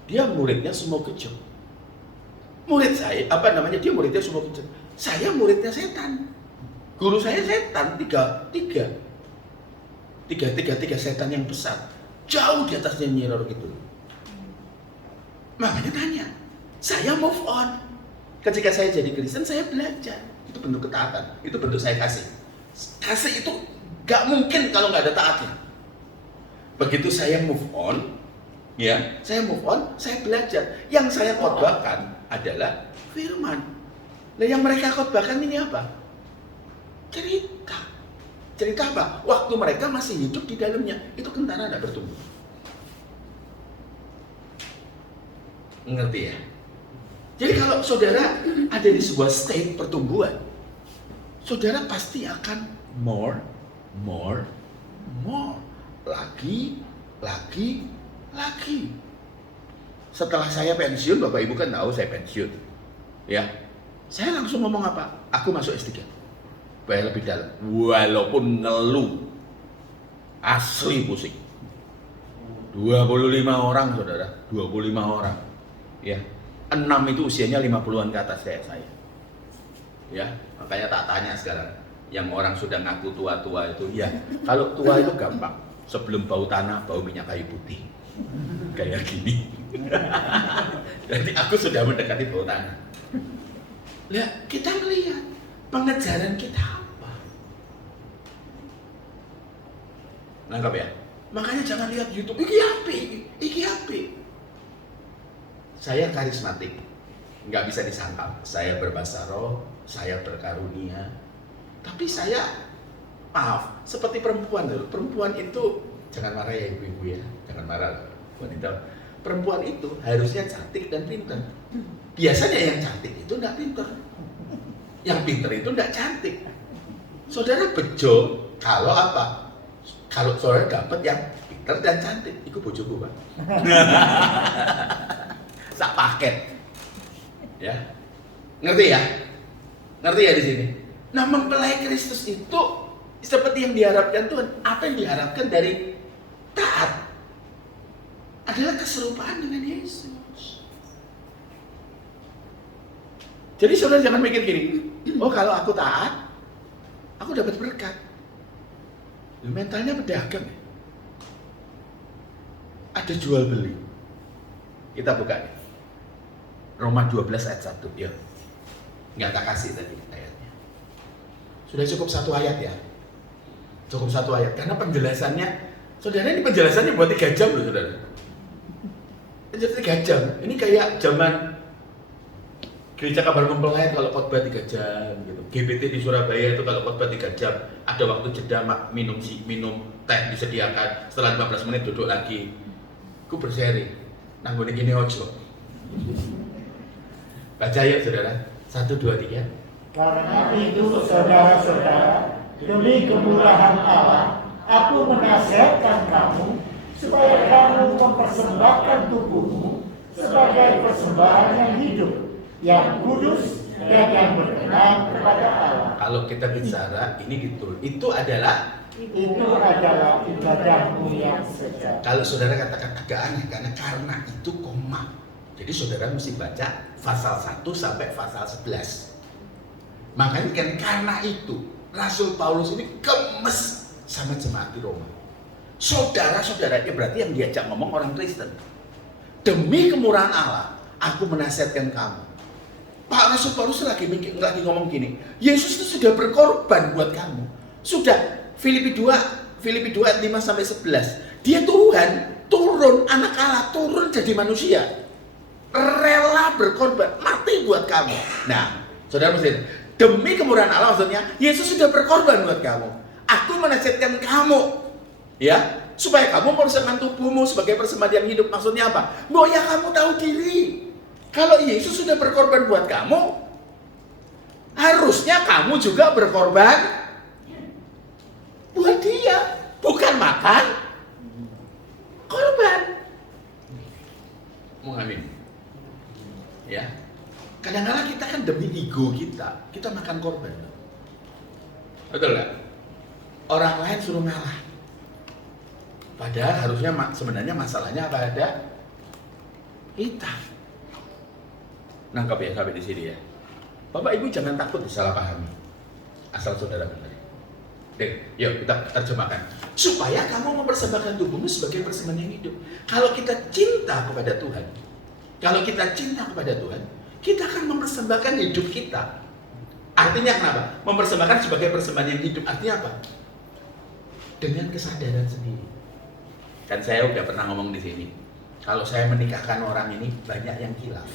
Dia muridnya semua kejam. Murid saya, dia muridnya semua kejam. Saya muridnya setan. Guru saya setan, tiga setan yang besar. Jauh di atasnya Nyi Roro gitu. Makanya tanya, saya move on. Ketika saya jadi Kristen, saya belajar. Itu bentuk ketaatan, itu bentuk saya kasih. Kasih itu gak mungkin kalau nggak ada taatnya. Begitu saya move on, ya, saya move on, saya belajar. Yang saya khotbahkan adalah firman. Nah, yang mereka khotbahkan ini apa? Cerita. Cerita apa? Waktu mereka masih hidup di dalamnya, itu kentara tidak bertumbuh. Ngerti ya? Jadi kalau saudara ada di sebuah state pertumbuhan, saudara pasti akan more. Lagi. Setelah saya pensiun, Bapak Ibu kan tahu saya pensiun. Ya, saya langsung ngomong apa? Aku masuk S3. Bayar lebih dalam. Walaupun ngeluh. Asli pusing. 25 orang saudara, 25 orang. Ya, 6 itu usianya 50-an ke atas kayak saya. Ya, makanya tak tanya sekarang. Yang orang sudah ngaku tua-tua itu, ya, kalau tua itu gampang. Sebelum bau tanah, bau minyak kayu putih. Kayak gini. Jadi aku sudah mendekati bau tanah. Lihat, kita melihat pengejaran kita apa. Nangkap ya? Makanya jangan lihat YouTube, iki api. Saya karismatik, nggak bisa disangkal. Saya berbahasa roh, saya berkarunia. Tapi saya, maaf, seperti perempuan dulu. Perempuan itu, jangan marah ya ibu-ibu ya, jangan marah wanita. Perempuan itu harusnya cantik dan pintar. Biasanya yang cantik itu nggak pintar. Yang pintar itu nggak cantik. Saudara bejo kalau apa? Kalau saudara dapat yang pintar dan cantik, itu bojoku Pak. Sak paket. Ya. Ngerti ya? Ngerti ya di sini? Nah, mempelai Kristus itu seperti yang diharapkan Tuhan. Apa yang diharapkan dari taat? Adalah keserupaan dengan Yesus. Jadi saudara jangan mikir gini, oh kalau aku taat, aku dapat berkat. Mentalnya pedagang. Ada jual beli. Kita buka nih. Roma 12 ayat 1. Ya. Nggak tak kasih tadi ayatnya. Sudah cukup satu ayat ya. Cukup satu ayat. Karena penjelasannya, saudara ini penjelasannya buat 3 jam loh saudara. Jadi 3 jam. Ini kayak zaman Gereja Kabar Mempelai kalau khotbah 3 jam gitu. GPT di Surabaya itu kalau khotbah 3 jam, ada waktu jeda minum teh disediakan. Setelah 15 menit duduk lagi. Ku berseri. Nanggone gini ojo. Baca ya saudara. 1, 2, 3. Karena itu saudara-saudara, demi kemurahan Allah, aku menasihatkan kamu supaya kamu mempersembahkan tubuhmu sebagai persembahan yang hidup, yang kudus dan yang berkenan kepada Allah. Kalau kita bicara ini gitu, itu adalah ibadahmu yang sejati. Kalau saudara katakan agak aneh karena itu koma. Jadi saudara mesti baca pasal 1 sampai pasal 11. Makanya kan karena itu Rasul Paulus ini gemes sama jemaat di Roma. Saudara-saudaranya berarti yang diajak ngomong orang Kristen. Demi kemurahan Allah, aku menasihatkan kamu. Pak Rasul Paulus lagi ngomong gini, Yesus itu sudah berkorban buat kamu. Sudah, Filipi 2 ayat 5 sampai 11. Dia Tuhan, turun, anak Allah, turun jadi manusia. Rela berkorban, mati buat kamu. Nah, saudara mesti, demi kemurahan Allah maksudnya, Yesus sudah berkorban buat kamu. Aku menasihatkan kamu, ya, supaya kamu mempersembahkan tubuhmu sebagai persembahan yang hidup. Maksudnya apa? Bahwa ya kamu tahu diri. Kalau Yesus sudah berkorban buat kamu, harusnya kamu juga berkorban buat dia. Bukan makan korban. Mau amin? Ya. Kadang-kadang kita kan demi ego kita makan korban. Betul nggak? Orang lain suruh ngalah. Padahal harusnya sebenarnya masalahnya apa ada kita. Nangkap ya sampai di sini ya. Bapak Ibu jangan takut disalahpahami. Asal saudara benar. Yuk kita terjemahkan. Supaya kamu mempersembahkan tubuhmu sebagai persembahan yang hidup. Kalau kita cinta kepada Tuhan, kita akan mempersembahkan hidup kita. Artinya kenapa? Mempersembahkan sebagai persembahan yang hidup. Artinya apa? Dengan kesadaran sendiri. Kan saya udah pernah ngomong di sini. Kalau saya menikahkan orang ini banyak yang kilaf.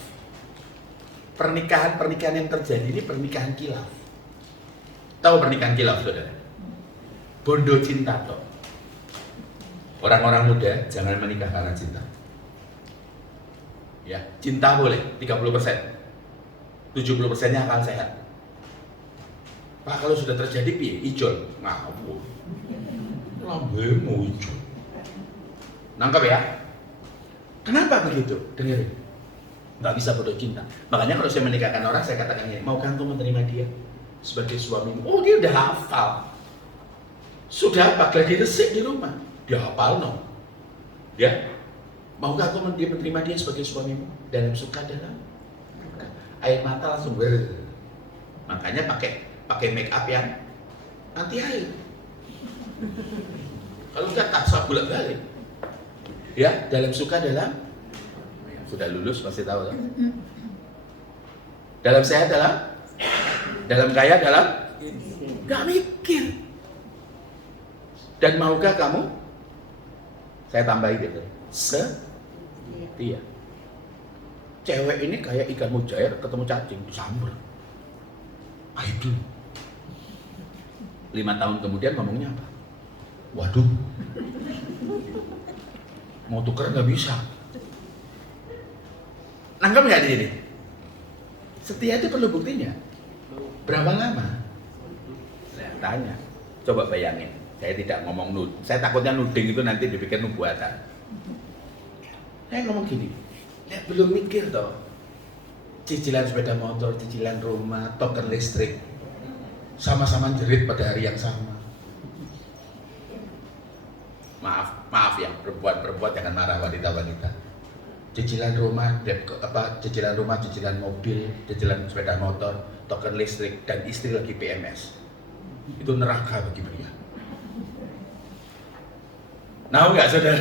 Pernikahan-pernikahan yang terjadi ini pernikahan kilaf. Tahu pernikahan kilaf, saudara? Bondo cinta toh. Orang-orang muda jangan menikah karena cinta. Ya, cinta boleh 30%. 70%-nya akal sehat. Pak, kalau sudah terjadi piye? Ijol. Ngawur. Lambemu ijol. Nangkep ya? Kenapa begitu? Dengerin. Nggak bisa bodoh cinta. Makanya kalau saya menikahkan orang, saya katakan ini, maukah engkau menerima dia sebagai suamimu? Oh, dia udah hafal. Sudah apa? Gladi resik di rumah. Dia hafal no. Ya. Maukah engkau menerima dia sebagai suamimu? Dalam suka dalam duka. Air mata langsung ber. Makanya pakai make up yang anti air. Kalau enggak tak usah bolak-balik. Ya, dalam suka dalam sudah lulus pasti tahu kan? Dalam sehat dalam kaya dalam nggak mikir. Dan maukah kamu? Saya tambahin gitu. Setia. Cewek ini kayak ikan mujair ketemu cacing disamber. Aduh. 5 tahun kemudian ngomongnya apa? Waduh. Mau tuker nggak bisa. Nangkep nggak di sini? Setia itu perlu buktinya. Berapa lama? Saya tanya. Coba bayangin. Saya tidak ngomong saya takutnya nuding itu nanti dipikir nubuatan. Saya ngomong gini. Ya, belum mikir toh. Cicilan sepeda motor, cicilan rumah, token listrik. Sama-sama jerit pada hari yang sama. Maaf ya, perempuan jangan marah, wanita-wanita. Cicilan rumah, cicilan mobil, cicilan sepeda motor, token listrik, dan istri lagi PMS. Itu neraka bagi pria. Nah, enggak saudara?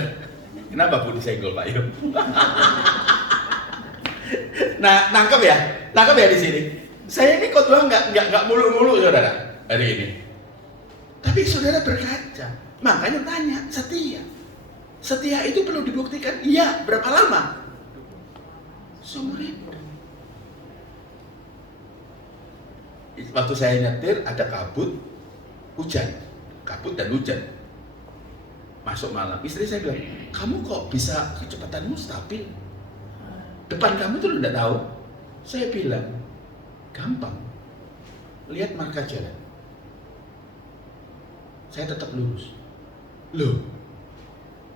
Kenapa Bu disenggol Pak Yum? Nah, nangkep ya di sini. Saya ini khotbah nggak mulu-mulu saudara hari ini. Tapi saudara berkaca, makanya tanya setia. Setia itu perlu dibuktikan. Iya, berapa lama? Seumur hidup. Waktu saya nyetir ada kabut dan hujan. Masuk malam, istri saya bilang, kamu kok bisa kecepatanmu stabil? Depan kamu tuh udah tahu. Saya bilang, gampang. Lihat marka jalan. Saya tetap lurus. Loh,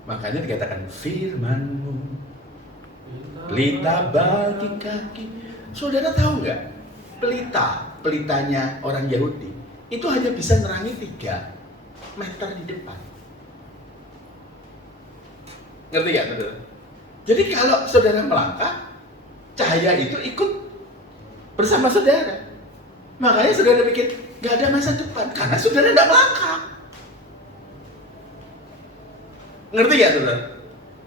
makanya dikatakan firman-Mu pelita bagi kaki. Saudara tahu nggak? Pelitanya orang Yahudi itu hanya bisa nerangi 3 meter di depan. Ngerti ya, saudara? Jadi kalau saudara melangkah, cahaya itu ikut bersama saudara. Makanya saudara pikir nggak ada masa depan karena saudara tidak melangkah. Ngerti ya, saudara?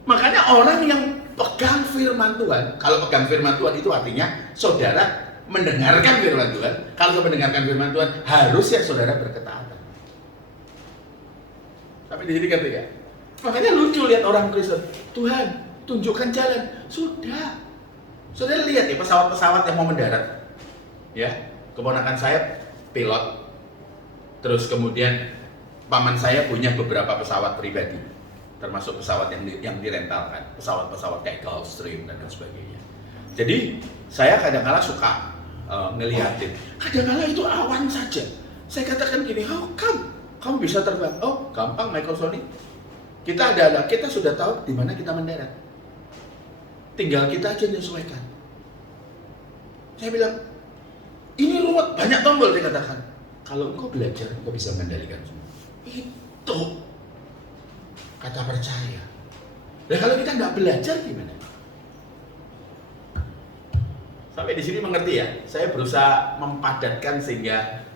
Makanya orang yang pegang firman Tuhan, kalau pegang firman Tuhan itu artinya saudara mendengarkan firman Tuhan. Kalau mendengarkan firman Tuhan, harusnya saudara berketaatan. Tapi di sini ngerti ya? Makanya lucu lihat orang Kristen, Tuhan tunjukkan jalan. Sudah. Saudara lihat ya pesawat-pesawat yang mau mendarat. Ya, keponakan saya pilot. Terus kemudian paman saya punya beberapa pesawat pribadi, termasuk pesawat yang direntalkan, pesawat-pesawat kayak Gulfstream dan sebagainya. Jadi saya kadang-kala suka ngeliatin. Kadang-kala itu awan saja. Saya katakan gini, how come kamu bisa terbang? Oh, gampang Michael Sony. Kita sudah tahu di mana kita mendarat. Tinggal kita aja menyesuaikan. Saya bilang, ini ruwet, banyak tombol, dia katakan. Kalau engkau belajar, engkau bisa mengendalikan semua. Itu kata percaya. Nah kalau kita nggak belajar gimana? Sampai di sini mengerti ya? Saya berusaha mempadatkan sehingga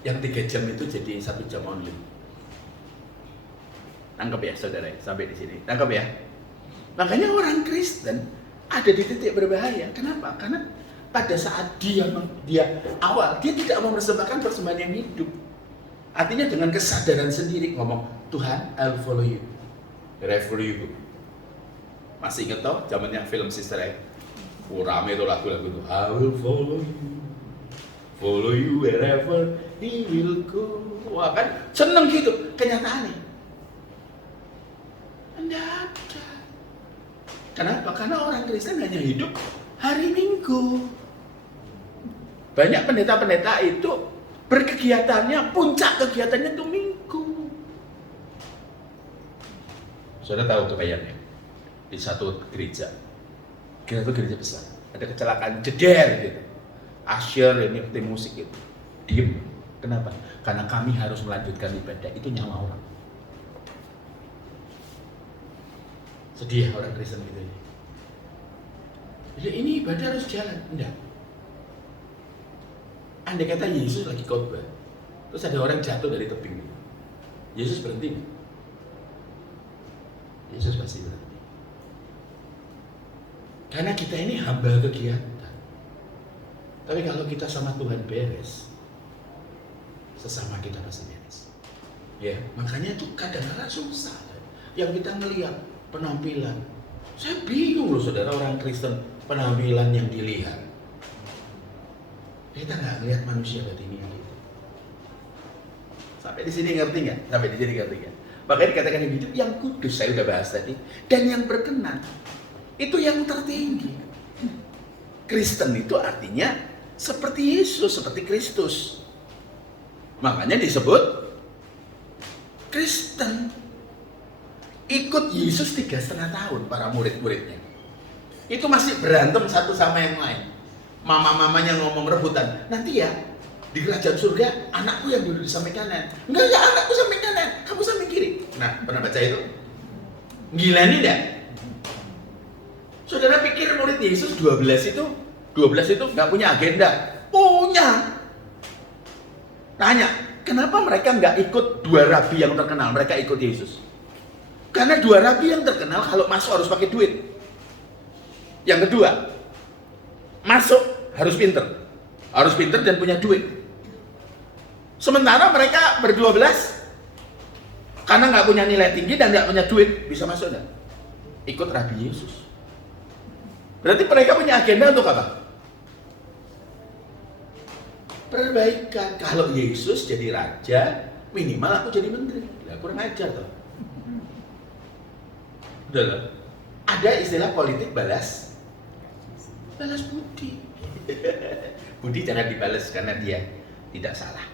yang 3 jam itu jadi 1 jam only. Tangkap ya saudara, sampai di sini. Tangkap ya. Makanya orang Kristen ada di titik berbahaya. Kenapa? Karena pada saat dia awal, dia tidak mau mempersembahkan persembahan yang hidup. Artinya dengan kesadaran sendiri ngomong, Tuhan, I'll follow you, wherever you go. Masih inget toh zamannya film Sister Act? Rame tuh lagu-lagu itu. I will follow you wherever he will go. Wah kan seneng gitu. Kenyataannya enggak ada. Kenapa? Karena orang Kristen hanya hidup hari Minggu. Banyak pendeta-pendeta itu berkegiatannya, puncak kegiatannya itu Minggu. Saudara tahu kebayangnya di satu gereja, itu gereja besar, ada kecelakaan jeder gitu. Usher ini tim musik itu diem. Kenapa? Karena kami harus melanjutkan ibadah, itu nyawa orang. Sedih orang Kristen gitu ya. Ya ini ibadah harus jalan, enggak. Andai kata Yesus lagi khotbah, terus ada orang jatuh dari tebing, Yesus berhenti? Yesus pasti berhenti. Karena kita ini hamba kegiatan. Tapi kalau kita sama Tuhan beres, sesama kita pasti beres. Ya, makanya itu kadang-kadang susah. Yang kita ngelihat penampilan, saya bingung loh saudara, orang Kristen penampilan yang dilihat. Kita nggak ngelihat manusia batiniah gitu. Sampai di sini ngerti nggak? Sampai di sini ngerti nggak? Makanya dikatakan yang hidup, yang kudus, saya udah bahas tadi, dan yang berkenan, itu yang tertinggi. Kristen itu artinya seperti Yesus, seperti Kristus. Makanya disebut Kristen. Ikut Yesus 3,5 tahun para murid-muridnya. Itu masih berantem satu sama yang lain. Mama-mamanya ngomong rebutan. Nanti ya, di kerajaan surga, anakku yang duduk di samping kanan. Enggak, ya anakku samping kanan, kamu samping kiri. Nah, pernah baca itu? Gila nih enggak? Saudara pikir murid Yesus 12 itu nggak punya agenda? Punya. Tanya, kenapa mereka nggak ikut dua rabi yang terkenal? Mereka ikut Yesus. Karena dua rabi yang terkenal kalau masuk harus pakai duit. Yang kedua, masuk harus pinter dan punya duit. Sementara mereka ber-12 karena nggak punya nilai tinggi dan nggak punya duit, bisa masuk nggak? Ikut Rabi Yesus. Berarti mereka punya agenda untuk apa? Perbaikan. Kalau Yesus jadi raja, minimal aku jadi menteri. Ya kurang ajar toh. Udah lah. Ada istilah politik balas budi. Budi jangan dibalas karena dia tidak salah.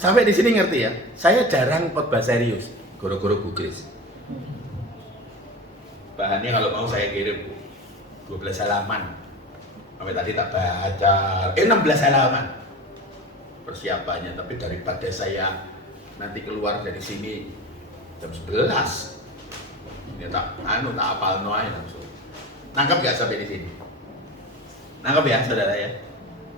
Sampai di sini ngerti ya? Saya jarang khotbah serius, goro-goro gugris. Bahannya kalau mau saya kirim 12 halaman. Sampai tadi tak baca, 16 halaman persiapannya. Tapi daripada saya nanti keluar dari sini jam 11, ya tak apal noai langsung. Nangkap gak sampai di sini? Nangkap ya saudara ya?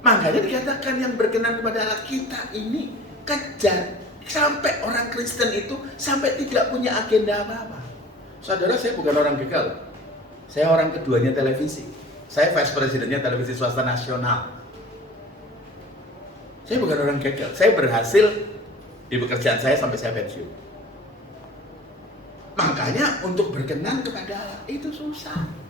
Makanya dikatakan yang berkenan kepada Allah, kita ini kejar sampai orang Kristen itu sampai tidak punya agenda apa-apa. Saudara, saya bukan orang gagal. Saya orang keduanya televisi. Saya vice presidennya televisi swasta nasional. Saya bukan orang gagal. Saya berhasil di pekerjaan saya sampai saya pensiun. Makanya untuk berkenan kepada Allah itu susah.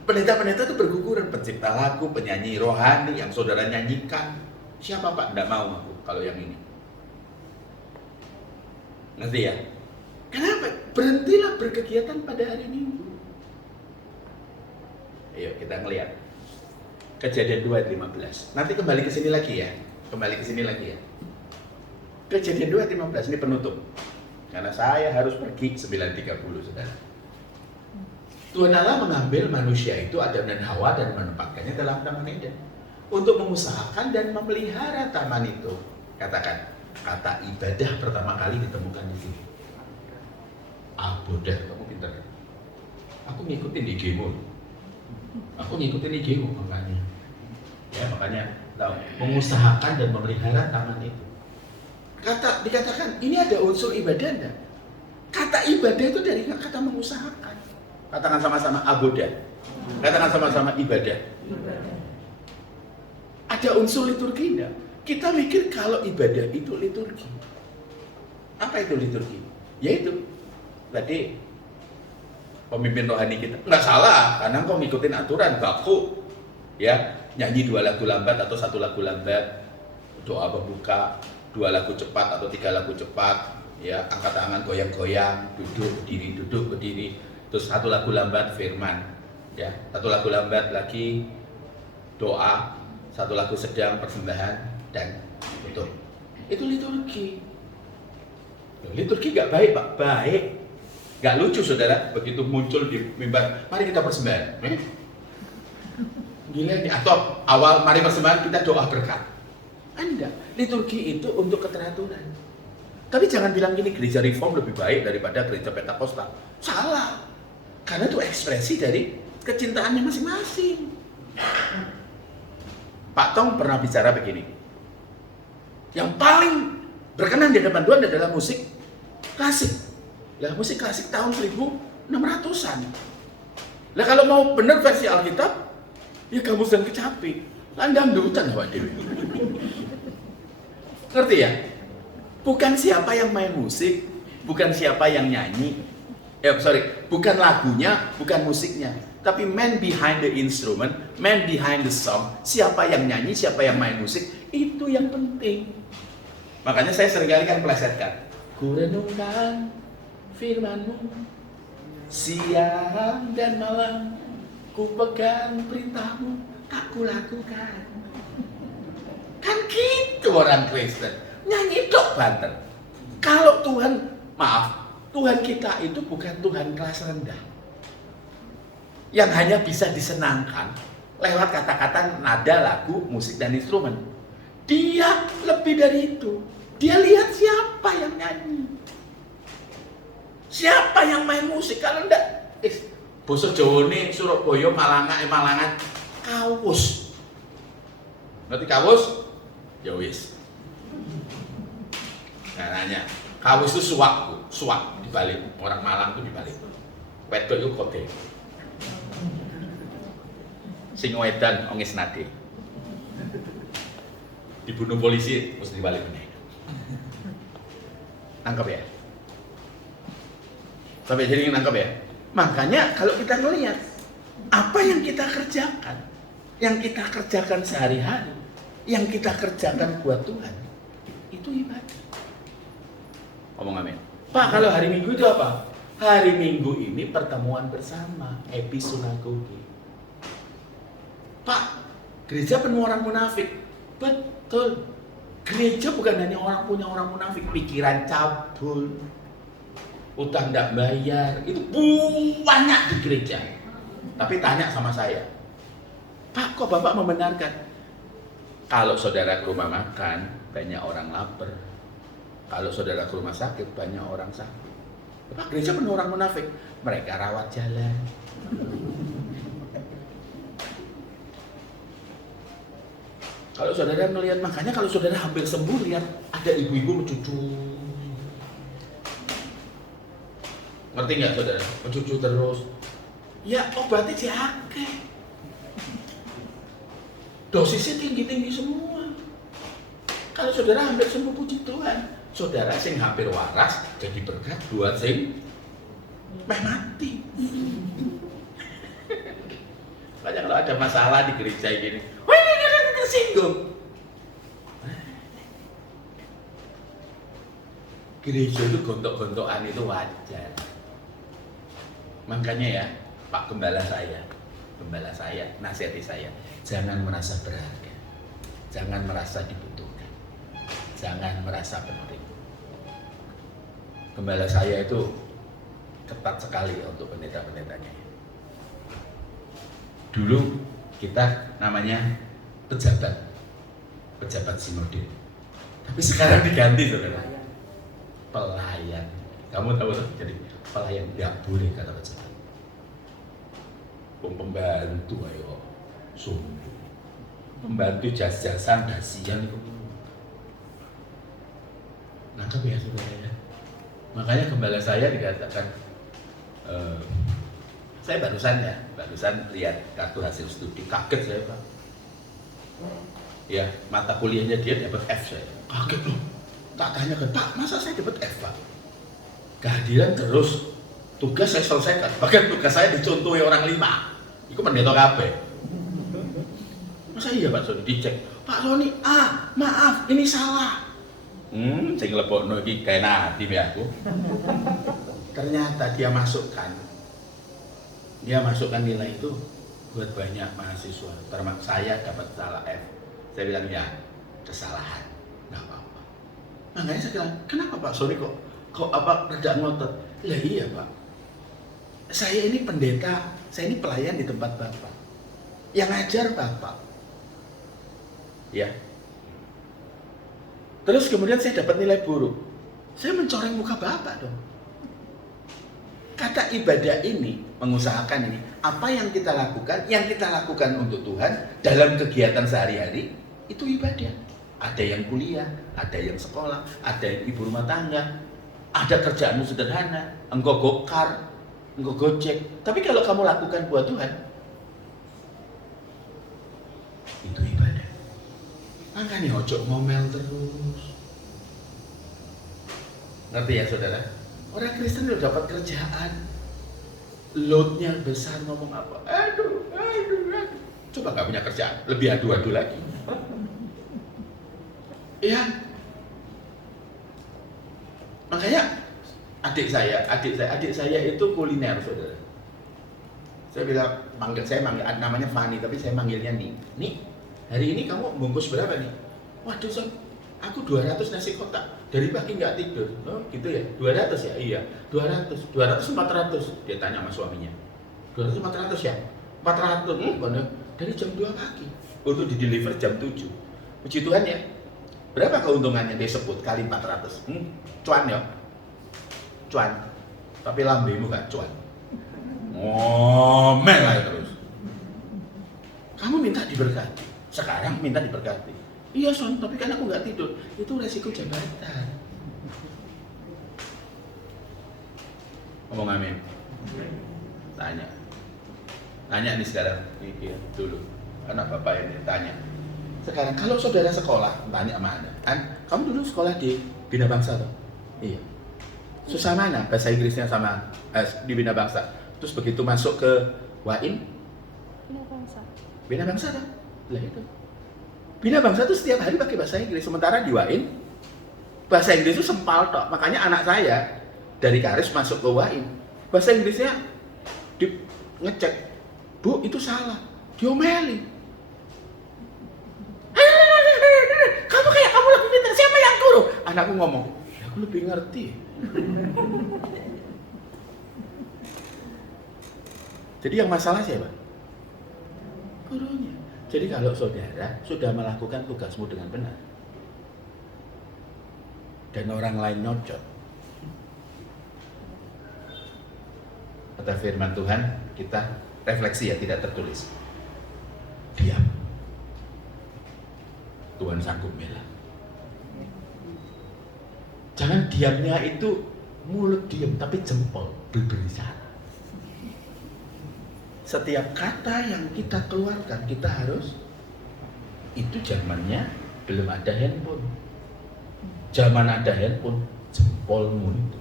Pendeta-pendeta itu berguguran, pencipta lagu, penyanyi rohani yang saudara nyanyikan. Siapa Pak? Nggak mau aku kalau yang ini. Ngerti ya? Kenapa? Berhentilah berkegiatan pada hari Minggu. Ayo kita ngelihat Kejadian 2 ayat 15. Nanti kembali ke sini lagi ya. Kejadian 2 ayat 15 ini penutup. Karena saya harus pergi 9.30 saudara. Tuhan Allah mengambil manusia itu Adam dan Hawa dan menempatkannya dalam Taman Eden untuk mengusahakan dan memelihara taman itu. Katakan, kata ibadah pertama kali ditemukan di sini. Abodah, kamu pintar. Aku ngikutin IG-mu. Makanya. Ya, makanya tahu, mengusahakan dan memelihara taman itu. Dikatakan ini ada unsur ibadah enggak? Kata Kata ibadah itu dari kata mengusahakan. Katakan sama-sama aboda. Katakan sama-sama ibadah. Ada unsur liturgi enggak? Kita mikir kalau ibadah itu liturgi. Apa itu liturgi? Yaitu tadi pemimpin rohani kita nggak salah karena kau ngikutin aturan baku, ya, nyanyi 2 lagu lambat atau 1 lagu lambat, doa berbuka 2 lagu cepat atau 3 lagu cepat, ya, angkat tangan goyang-goyang, duduk berdiri, terus 1 lagu lambat firman, ya, 1 lagu lambat lagi doa, 1 lagu sedang persembahan dan tutup. Itu liturgi. Liturgi gak baik, Pak? Baik. Gak lucu, saudara, begitu muncul di mimbar, mari kita persembahan. Gila ini, atau awal mari persembahan kita doa berkat. Anda, liturgi itu untuk keteraturan. Tapi jangan bilang gini, gereja reform lebih baik daripada gereja Pentakosta. Salah. Karena itu ekspresi dari kecintaannya masing-masing. Pak Tong pernah bicara begini. Yang paling berkenan di depan Tuhan adalah musik klasik. Lah musik klasik tahun 1600-an. Lah kalau mau benar versi Alkitab, ya kamus dan kecapi. Landang dutan Pak Dewi. Ngerti ya? Bukan siapa yang main musik, bukan siapa yang nyanyi. Bukan lagunya, bukan musiknya. Tapi man behind the instrument, man behind the song. Siapa yang nyanyi, siapa yang main musik, itu yang penting. Makanya saya seringkali kan plesetkan. Ku renungkan firman-Mu siang dan malam, ku pegang perintah-Mu, tak ku lakukan. Kan gitu orang Kristen, nyanyi dok banter. Kalau Tuhan, maaf, Tuhan kita itu bukan Tuhan kelas rendah yang hanya bisa disenangkan lewat kata-kata, nada, lagu, musik, dan instrumen. Dia lebih dari itu. Dia lihat siapa yang nyanyi, siapa yang main musik. Kalau enggak, basa Jawane Surabaya, Malangan, kawus. Ngerti kawus? Ya wis. Nah, nanya, kawus itu suak dibalik. Orang Malang itu dibalik. Wedok itu kote. Sing wedan ongis nade. Dibunuh polisi mesti dibalik meneh. Nangkep ya? Sampai jadi nangkep ya? Makanya kalau kita melihat apa yang kita kerjakan sehari-hari, yang kita kerjakan buat Tuhan, itu ibadah. Ngomong amin. Pak, kalau hari Minggu itu apa? Hari Minggu ini pertemuan bersama, episinagoge. Pak, gereja penuh orang munafik. Betul. Gereja bukan hanya punya orang munafik, pikiran cabul, utang tidak bayar, itu banyak di gereja. Tapi tanya sama saya, Pak, kok Bapak membenarkan? Kalau saudara ke rumah makan, banyak orang lapar. Kalau saudara ke rumah sakit, banyak orang sakit. Pak, gereja penuh orang munafik, mereka rawat jalan. Kalau saudara melihat, makanya kalau saudara hampir sembuh, lihat ada ibu-ibu mencucu. Ngerti nggak saudara? Mencucu terus. Ya obatnya diakeh. Dosisnya tinggi-tinggi semua. Kalau saudara hampir sembuh, puji Tuhan. Saudara sing hampir waras jadi berkat buat sing mati. Makanya kalau ada masalah di gereja gini, tersinggung. Gereja itu gontok-gontokan itu wajar. Makanya ya, Pak Gembala saya, nasihati saya, jangan merasa berharga, jangan merasa dibutuhkan, jangan merasa penting. Gembala saya itu ketat sekali untuk pendeta-pendetanya. Dulu kita namanya pejabat sinode, tapi sekarang diganti saudara, pelayan. Kamu tahu tuh, jadi pelayan nggak boleh kata pejabat. Pembantu ayo sungguh, pembantu jas-jasan dasian itu. Nangkep ya saudara ya. Makanya gembala saya dikatakan, saya barusan lihat kartu hasil studi, kaget saya Pak. Ya, mata kuliahnya dia dapat F, saya kaget loh. Tak tanyakan, Pak, masa saya dapat F Pak? Kehadiran terus, tugas saya selesaikan, bahkan tugas saya dicontohi orang 5. Itu pendeta kabeh. Masa iya Pak Sony dicek, Pak Sony, maaf, ini salah. Sing lebokno iki kae nadi aku. Ternyata dia masukkan nilai itu buat banyak mahasiswa, termasuk saya dapat salah F. Saya bilang ya, kesalahan, nggak apa-apa. Makanya saya bilang, kenapa Pak Sony kok rada ngotot? Lah iya Pak, saya ini pendeta, saya ini pelayan di tempat Bapak, yang ngajar Bapak, ya. Terus kemudian saya dapat nilai buruk, saya mencoreng muka Bapak dong. Kata ibadah ini, mengusahakan ini, apa yang kita lakukan untuk Tuhan dalam kegiatan sehari-hari, itu ibadah. Ada yang kuliah, ada yang sekolah, ada yang ibu rumah tangga, ada kerjaanmu sederhana, engkau gokar, engkau gojek. Tapi kalau kamu lakukan buat Tuhan, itu ibadah. Makanya ojo ngomel terus. Ngerti ya saudara? Orang Kristen udah dapat kerjaan, loadnya besar, ngomong apa? Aduh. Coba gak punya kerjaan, lebih adu-adu lagi. Ya, makanya adik saya itu kuliner saudara. Saya bilang, namanya Fani, tapi saya manggilnya Nih, hari ini kamu bungkus berapa nih? Waduh Son, aku 200 nasi kotak. Dari pagi nggak tidur. Oh gitu ya, 200 ya? Iya, 200 400. Dia tanya sama suaminya, 200 400 ya? 400, dari jam 2 pagi untuk di deliver jam 7. Puji Tuhan ya. Berapa keuntungannya dia sebut kali 400? Cuan ya? Cuan. Tapi lambemu gak cuan. Ngomel lah terus. Kamu minta diberkati. Sekarang minta diberkati. Iya Son, tapi kan aku nggak tidur. Itu resiko jabatan. Ngomong amin. Tanya nih sekarang. Ini dulu. Anak bapak ini tanya. Sekarang kalau saudara sekolah, tanya mana? Kamu dulu sekolah di Bina Bangsa toh? Iya. Susah mana bahasa Inggrisnya sama di Bina Bangsa? Terus begitu masuk ke WAIN? Bina Bangsa toh? Lah itu. Bina Bangsa tuh setiap hari pakai bahasa Inggris, sementara di WAIN bahasa Inggris itu sempal tok. Makanya anak saya dari Karis masuk ke WAIN, bahasa Inggrisnya ngecek, Bu itu salah, diomeli. Kamu kayak kamu lebih pintar, siapa yang guru? Anakku ngomong, ya aku lebih ngerti. Jadi yang masalah siapa? Gurunya. Jadi kalau saudara sudah melakukan tugasmu dengan benar dan orang lain nyocot, kata firman Tuhan, kita refleksi ya, tidak tertulis. Diam. Tuhan sanggup bela. Jangan diamnya itu mulut diam, tapi jempol berbicara. Setiap kata yang kita keluarkan, kita harus, itu zamannya belum ada handphone. Zaman ada handphone, jempolmu itu.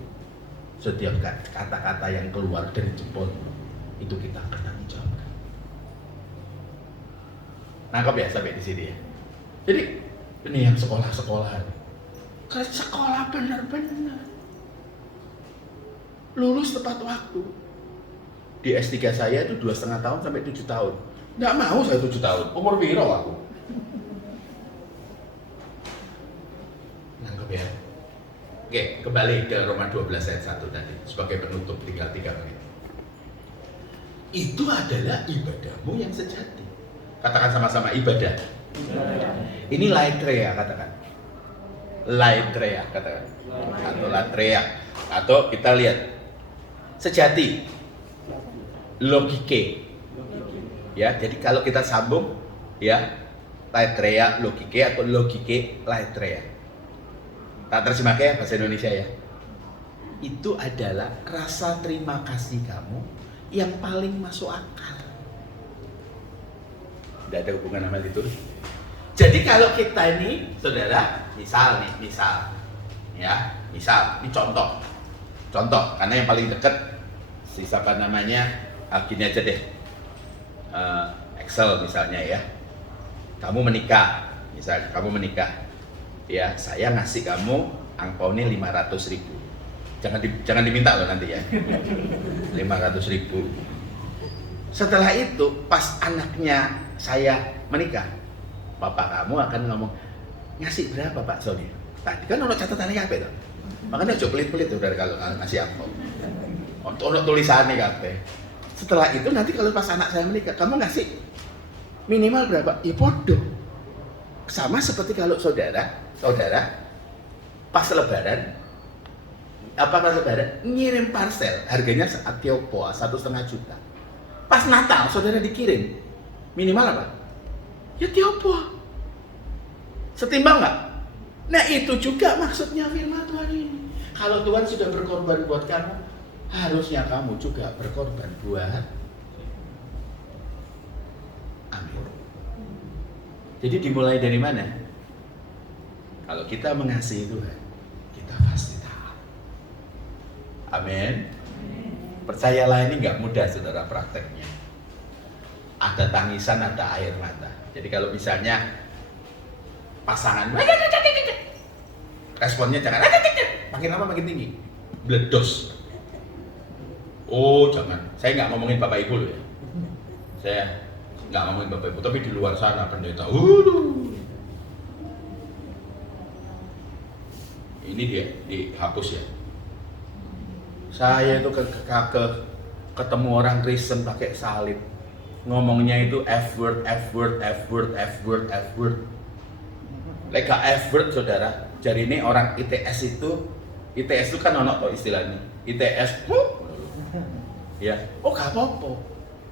Setiap kata-kata yang keluar dari jempolmu, itu kita akan tanggung jawabkan. Nangkep ya sampai di sini ya. Jadi ini yang sekolah-sekolah, ke sekolah benar-benar, lulus tepat waktu. Di S3 saya itu 2,5 tahun sampai 7 tahun. Nggak mau saya 7 tahun, umur piro aku. Nangkep ya. Oke, kembali ke Roma 12 ayat 1 tadi. Sebagai penutup tinggal 3 menit. Itu adalah ibadahmu yang sejati. Katakan sama-sama ibadah. Ini laitrea katakan. Laitrea katakan. Atau latrea. Atau kita lihat sejati. Logike, ya. Jadi kalau kita sambung, ya, laitrea, logike atau logike, laitrea. Tak terjemahkan ya bahasa Indonesia ya. itu adalah rasa terima kasih kamu yang paling masuk akal. Tidak ada hubungan sama liturgi. Jadi kalau kita ini, saudara, misal, ini contoh, karena yang paling dekat, siapa namanya, gini aja deh, Excel misalnya ya, kamu menikah, ya, saya ngasih kamu angpaunnya 500.000, jangan diminta loh nanti ya, 500.000. Setelah itu, pas anaknya saya menikah, bapak kamu akan ngomong, ngasih berapa Pak Sony? Tadi kan ono catatannya kabeh to. Makanya aja pelit-pelit tuh dari kalau ngasih angpau. Ono tulisannya kabeh. Setelah itu nanti kalau pas anak saya menikah, kamu ngasih minimal berapa? Ya podo. Sama seperti kalau saudara pas lebaran ngirim parcel harganya atiopo 1,5 juta. Pas Natal saudara dikirim minimal apa? Ya tiopo. Setimbang nggak? Nah itu juga maksudnya firman Tuhan ini. Kalau Tuhan sudah berkorban buat kamu, harusnya kamu juga berkorban buat. Amin. Jadi dimulai dari mana? Kalau kita mengasihi Tuhan, kita pasti taat. Amin. Percayalah ini nggak mudah saudara prakteknya. Ada tangisan, ada air mata. Jadi kalau misalnya pasangan responnya jangan makin lama makin tinggi, bledos. Oh jangan, saya nggak ngomongin Bapak Ibu loh ya. Saya nggak ngomongin Bapak Ibu, tapi di luar sana pendeta. Ini dia dihapus ya. Saya itu ketemu orang Kristen pakai salib, ngomongnya itu F word. Lega F word saudara. Jadi ini orang ITS itu kan ono kok istilahnya. ITS ya. Oh gak apa-apa.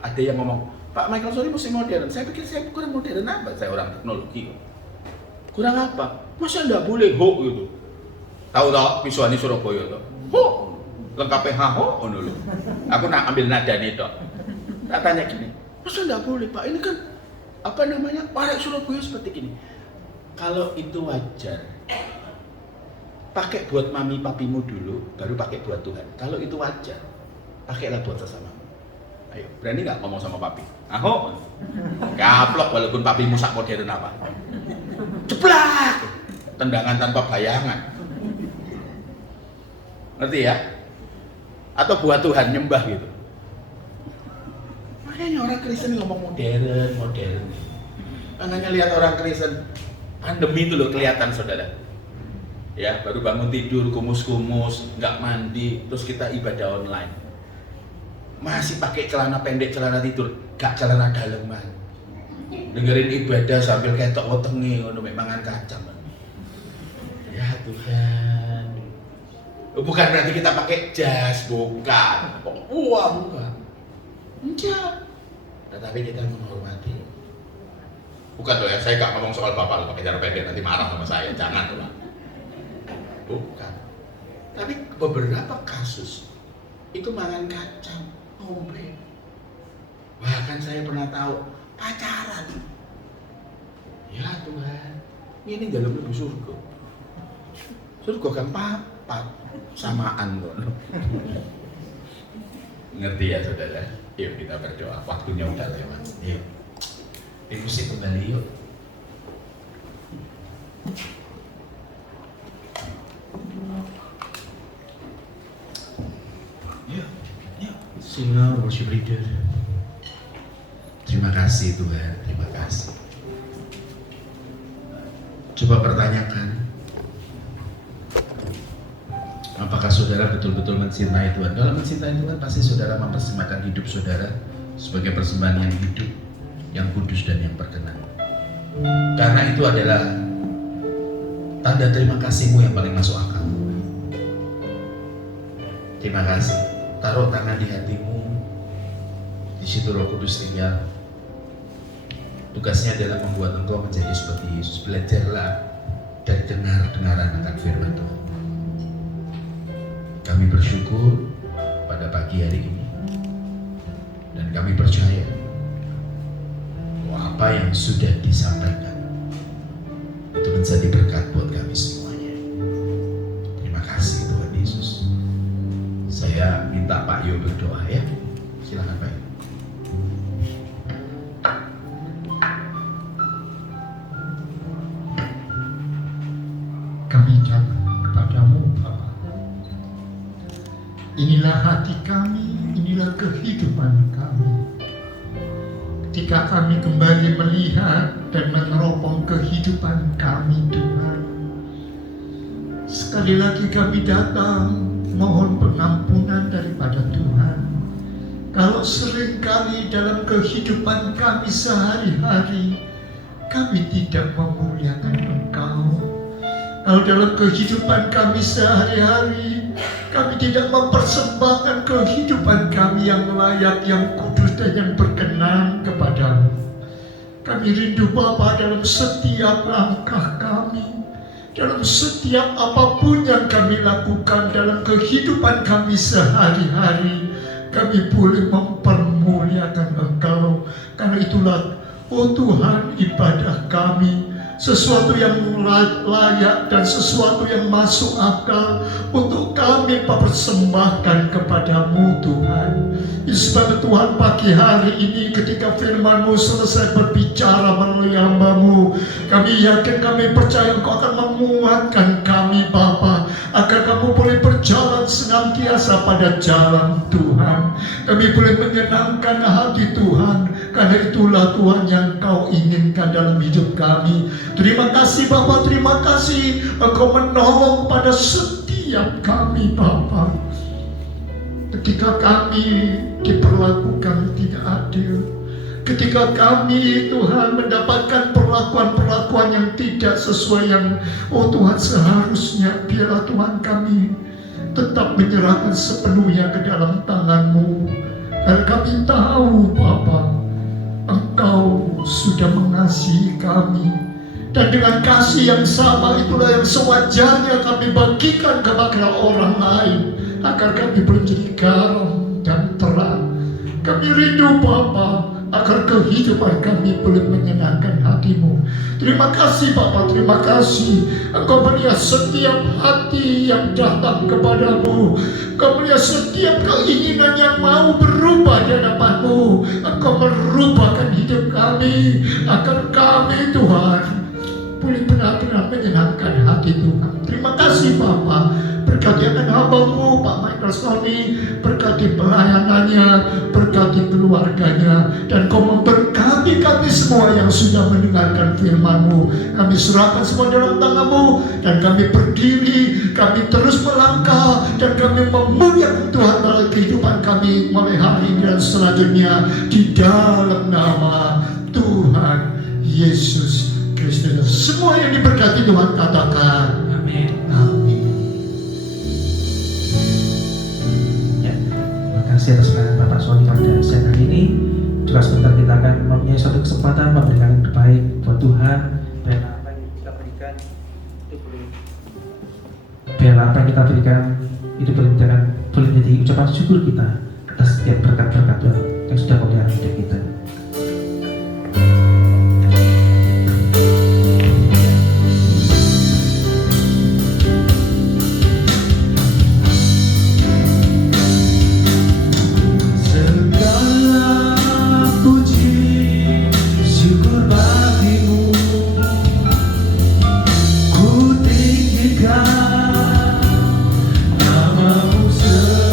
Ada yang ngomong, Pak Michael Sony mesti modern. Saya pikir saya kurang modern apa? Saya orang teknologi. Kurang apa? Masa enggak boleh ho gitu. Tahu toh visualnya Surabaya toh. Ho. Lengkapnya ho ngono lho. Aku nak ambil nada nih toh. Tak tanya gini. Masa enggak boleh, Pak? Ini kan apa namanya? Parek Surabaya seperti gini. Kalau itu wajar, pakai buat mami papimu dulu, baru pakai buat Tuhan. Kalau itu wajar, pakailah buat sesamamu. Ayo, berani nggak ngomong sama papi? Aho, gaplok walaupun papimu sak modern apa. Ceplak, tendangan tanpa bayangan. Ngerti ya? Atau buat Tuhan nyembah gitu. Makanya orang Kristen ngomong modern. Makanya lihat orang Kristen pandemi itu loh kelihatan saudara. Ya baru bangun tidur kumus-kumus, nggak mandi, terus kita ibadah online. Masih pakai celana pendek, celana tidur, gak celana daleman. Dengerin ibadah sambil ketok wetenge ngono mek mangan kacang. Ya Tuhan. Bukan berarti kita pakai jas, bukan. Wah, bukan. Enggak. Tetapi kita menghormati. Bukan loh ya, saya gak ngomong soal bapak pakai cara pendek nanti marah sama saya, jangan loh. Bukan. Tapi beberapa kasus itu mangan kacang, ngombe. Bahkan saya pernah tahu pacaran. Ya Tuhan, ini dalam lebih surga. Surga kan papat, samaan loh. Ngerti ya saudara? Yuk kita berdoa, waktunya udah lewat. Yuk. Diskusi kembali yuk. Yuk. Singer, worship leader. Terima kasih Tuhan, terima kasih. Coba pertanyakan, apakah saudara betul-betul mencintai Tuhan? Kalau mencintai Tuhan, pasti saudara mempersembahkan hidup saudara sebagai persembahan yang hidup, yang kudus dan yang berkenan. Karena itu adalah tanda terima kasihmu yang paling masuk akal. Terima kasih. Taruh tangan di hatimu. Di situ Roh Kudus tinggal. Tugasnya adalah membuat engkau menjadi seperti Yesus. Belajarlah dan dengar-dengaran akan firman Tuhan. Kami bersyukur pada pagi hari ini, dan kami percaya bahwa apa yang sudah disampaikan itu menjadi berkat buat kami semuanya. Terima kasih Tuhan Yesus. Saya minta Pak Yo berdoa ya. Silakan Pak Yo. Kami datang kepadamu Bapa. Inilah hati kami, inilah kehidupan kami. Ketika kami kembali melihat dan meneropong kehidupan kami Tuhan, sekali lagi kami datang mohon pengampunan daripada Tuhan. Kalau seringkali dalam kehidupan kami sehari-hari kami tidak memuliakan Engkau, kalau dalam kehidupan kami sehari-hari kami tidak mempersembahkan kehidupan kami yang layak, yang kudus dan yang berkenan kepadamu, kami rindu Bapa dalam setiap langkah kami, dalam setiap apapun yang kami lakukan dalam kehidupan kami sehari-hari, kami boleh mempermuliakan Engkau. Karena itulah, oh Tuhan, ibadah kami sesuatu yang layak dan sesuatu yang masuk akal untuk kami persembahkan kepadamu Tuhan. Sebab Tuhan, pagi hari ini ketika firman-Mu selesai berbicara melalui hamba-Mu, kami yakin, kami percaya Engkau akan menguatkan kami Bapa, agar kami boleh berjalan senantiasa pada jalan Tuhan. Kami boleh menyenangkan hati Tuhan, karena itulah Tuhan yang Kau inginkan dalam hidup kami. Terima kasih Bapa, terima kasih Engkau menolong pada setiap kami Bapa. Ketika kami diperlakukan tidak adil, ketika kami Tuhan mendapatkan perlakuan-perlakuan yang tidak sesuai yang oh Tuhan seharusnya, biarlah Tuhan kami tetap menyerahkan sepenuhnya ke dalam tangan-Mu. Karena kami tahu Bapa, Engkau sudah mengasihi kami, dan dengan kasih yang sama itulah yang sewajarnya kami bagikan kepada orang lain, agar kami menjadi garam dan terang. Kami rindu Bapa agar kehidupan kami boleh menyenangkan hati-Mu. Terima kasih Bapa, terima kasih. Engkau melihat setiap hati yang datang kepadamu. Engkau melihat setiap keinginan yang mau berubah di hadapan-Mu. Engkau merubahkan hidup kami, agar kami Tuhan boleh benar-benar menyenangkan hati Tuhan. Terima kasih Bapa. Berkati akan hamba-Mu Pak Michael Sony, berkati pelayanannya, berkati keluarganya, dan Kau memberkati kami semua yang sudah mendengarkan firman-Mu. Kami serahkan semua dalam tangan-Mu, dan kami berdiri, kami terus melangkah, dan kami memuliakan Tuhan dalam kehidupan kami mulai hari ini dan selanjutnya, di dalam nama Tuhan Yesus Kristus. Semua yang diberkati Tuhan katakan Amin. amin. Terima kasih atas pelayanan Bapak Sony pada siang hari ini. Juga sebentar kita akan mempunyai suatu kesempatan memberikan yang terbaik buat Tuhan. Biarlah apa yang kita berikan itu boleh menjadi ucapan syukur kita atas setiap berkat-berkat Tuhan yang sudah melihara hidup kita. Namamu selalu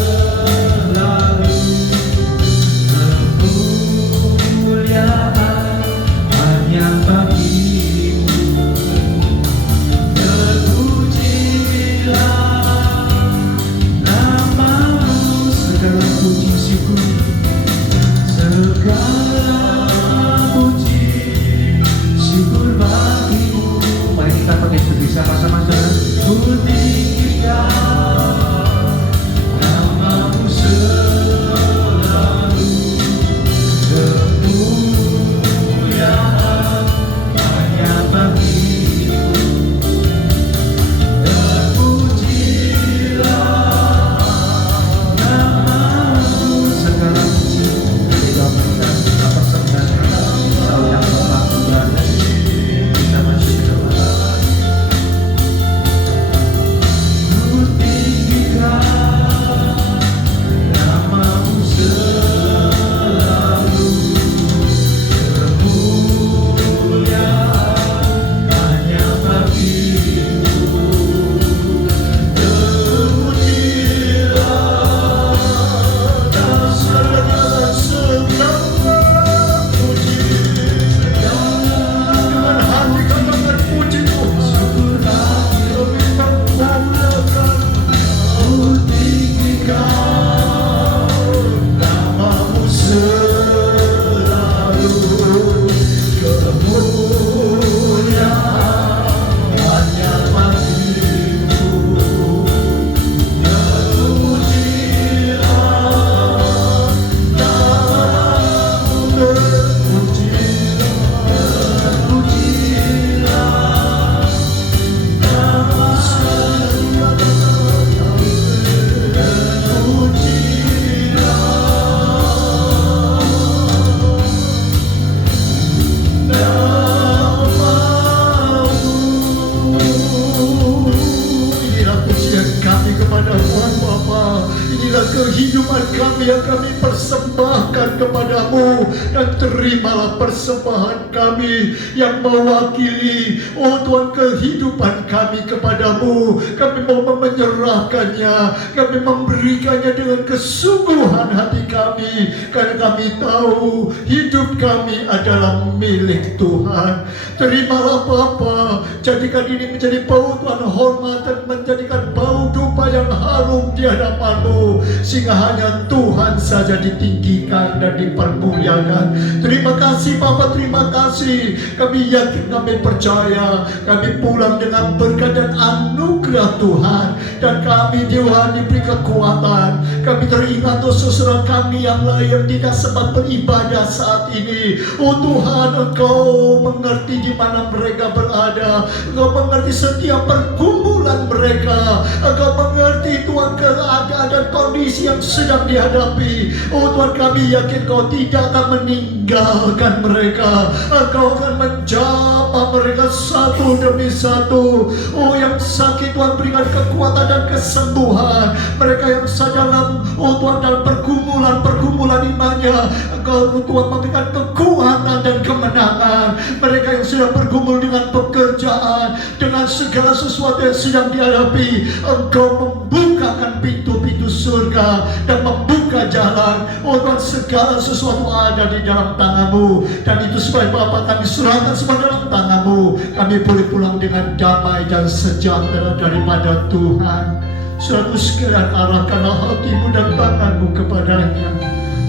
dan terimalah persembahan kami yang mewakili, oh Tuhan, kehidupan kami kepadamu. Kami mau menyerahkannya, kami memberikannya dengan kesungguhan hati kami, karena kami tahu hidup kami adalah milik Tuhan. Terimalah Bapa, jadikan ini menjadi bau Tuhan hormat dan menjadikan bau dupa yang harum di hadapan-Mu, sehingga hanya Tuhan saja ditinggikan dan dipermuliakan. Terima kasih Bapa, terima kasih. Kami yakin, kami percaya, kami pulang dengan berkat dan anugerah Tuhan, dan kami Tuhan diberi kekuatan. Kami teringat saudara kami yang lain yang tidak sempat beribadah saat ini. Oh Tuhan, Engkau mengerti di mana mereka berada, Engkau mengerti setiap pergumulan mereka, Engkau mengerti Tuhan keadaan dan kondisi yang sedang dihadapi. Oh Tuhan, kami yakin Kau tidak akan meninggalkan mereka, Engkau akan menjamah mereka satu demi satu. Oh yang sakit Tuhan, berikan kekuatan dan kesembuhan. Mereka yang sedang, oh Tuhan, dalam pergumulan imannya, Engkau Tuhan memberikan kekuatan dan kemenangan. Mereka yang sedang bergumul dengan pekerjaan, dengan segala sesuatu yang sedang dihadapi, Engkau membukakan pintu-pintu surga dan membuka jalan. Oh Tuhan, segala sesuatu ada di dalam tangan-Mu, dan itu sebab Bapa kami serahkan semua dalam tangan-Mu. Kami boleh pulang dengan damai dan sejahtera daripada Tuhan. Saudara sekalian, arahkanlah hatimu dan tanganmu kepadanya.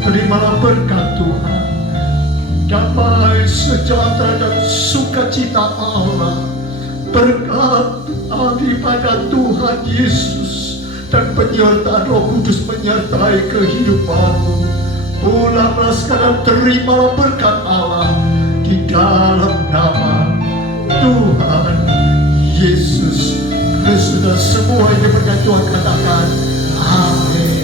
Terimalah berkat Tuhan, damai, sejahtera dan sukacita Allah, berkat daripada Tuhan Yesus, dan penyertaan Roh Kudus menyertai kehidupanmu. Pulanglah sekarang, terimalah berkat Allah di dalam nama Tuhan Yesus Kristus. Dan semua yang berkat Tuhan katakan amin.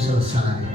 Selesai.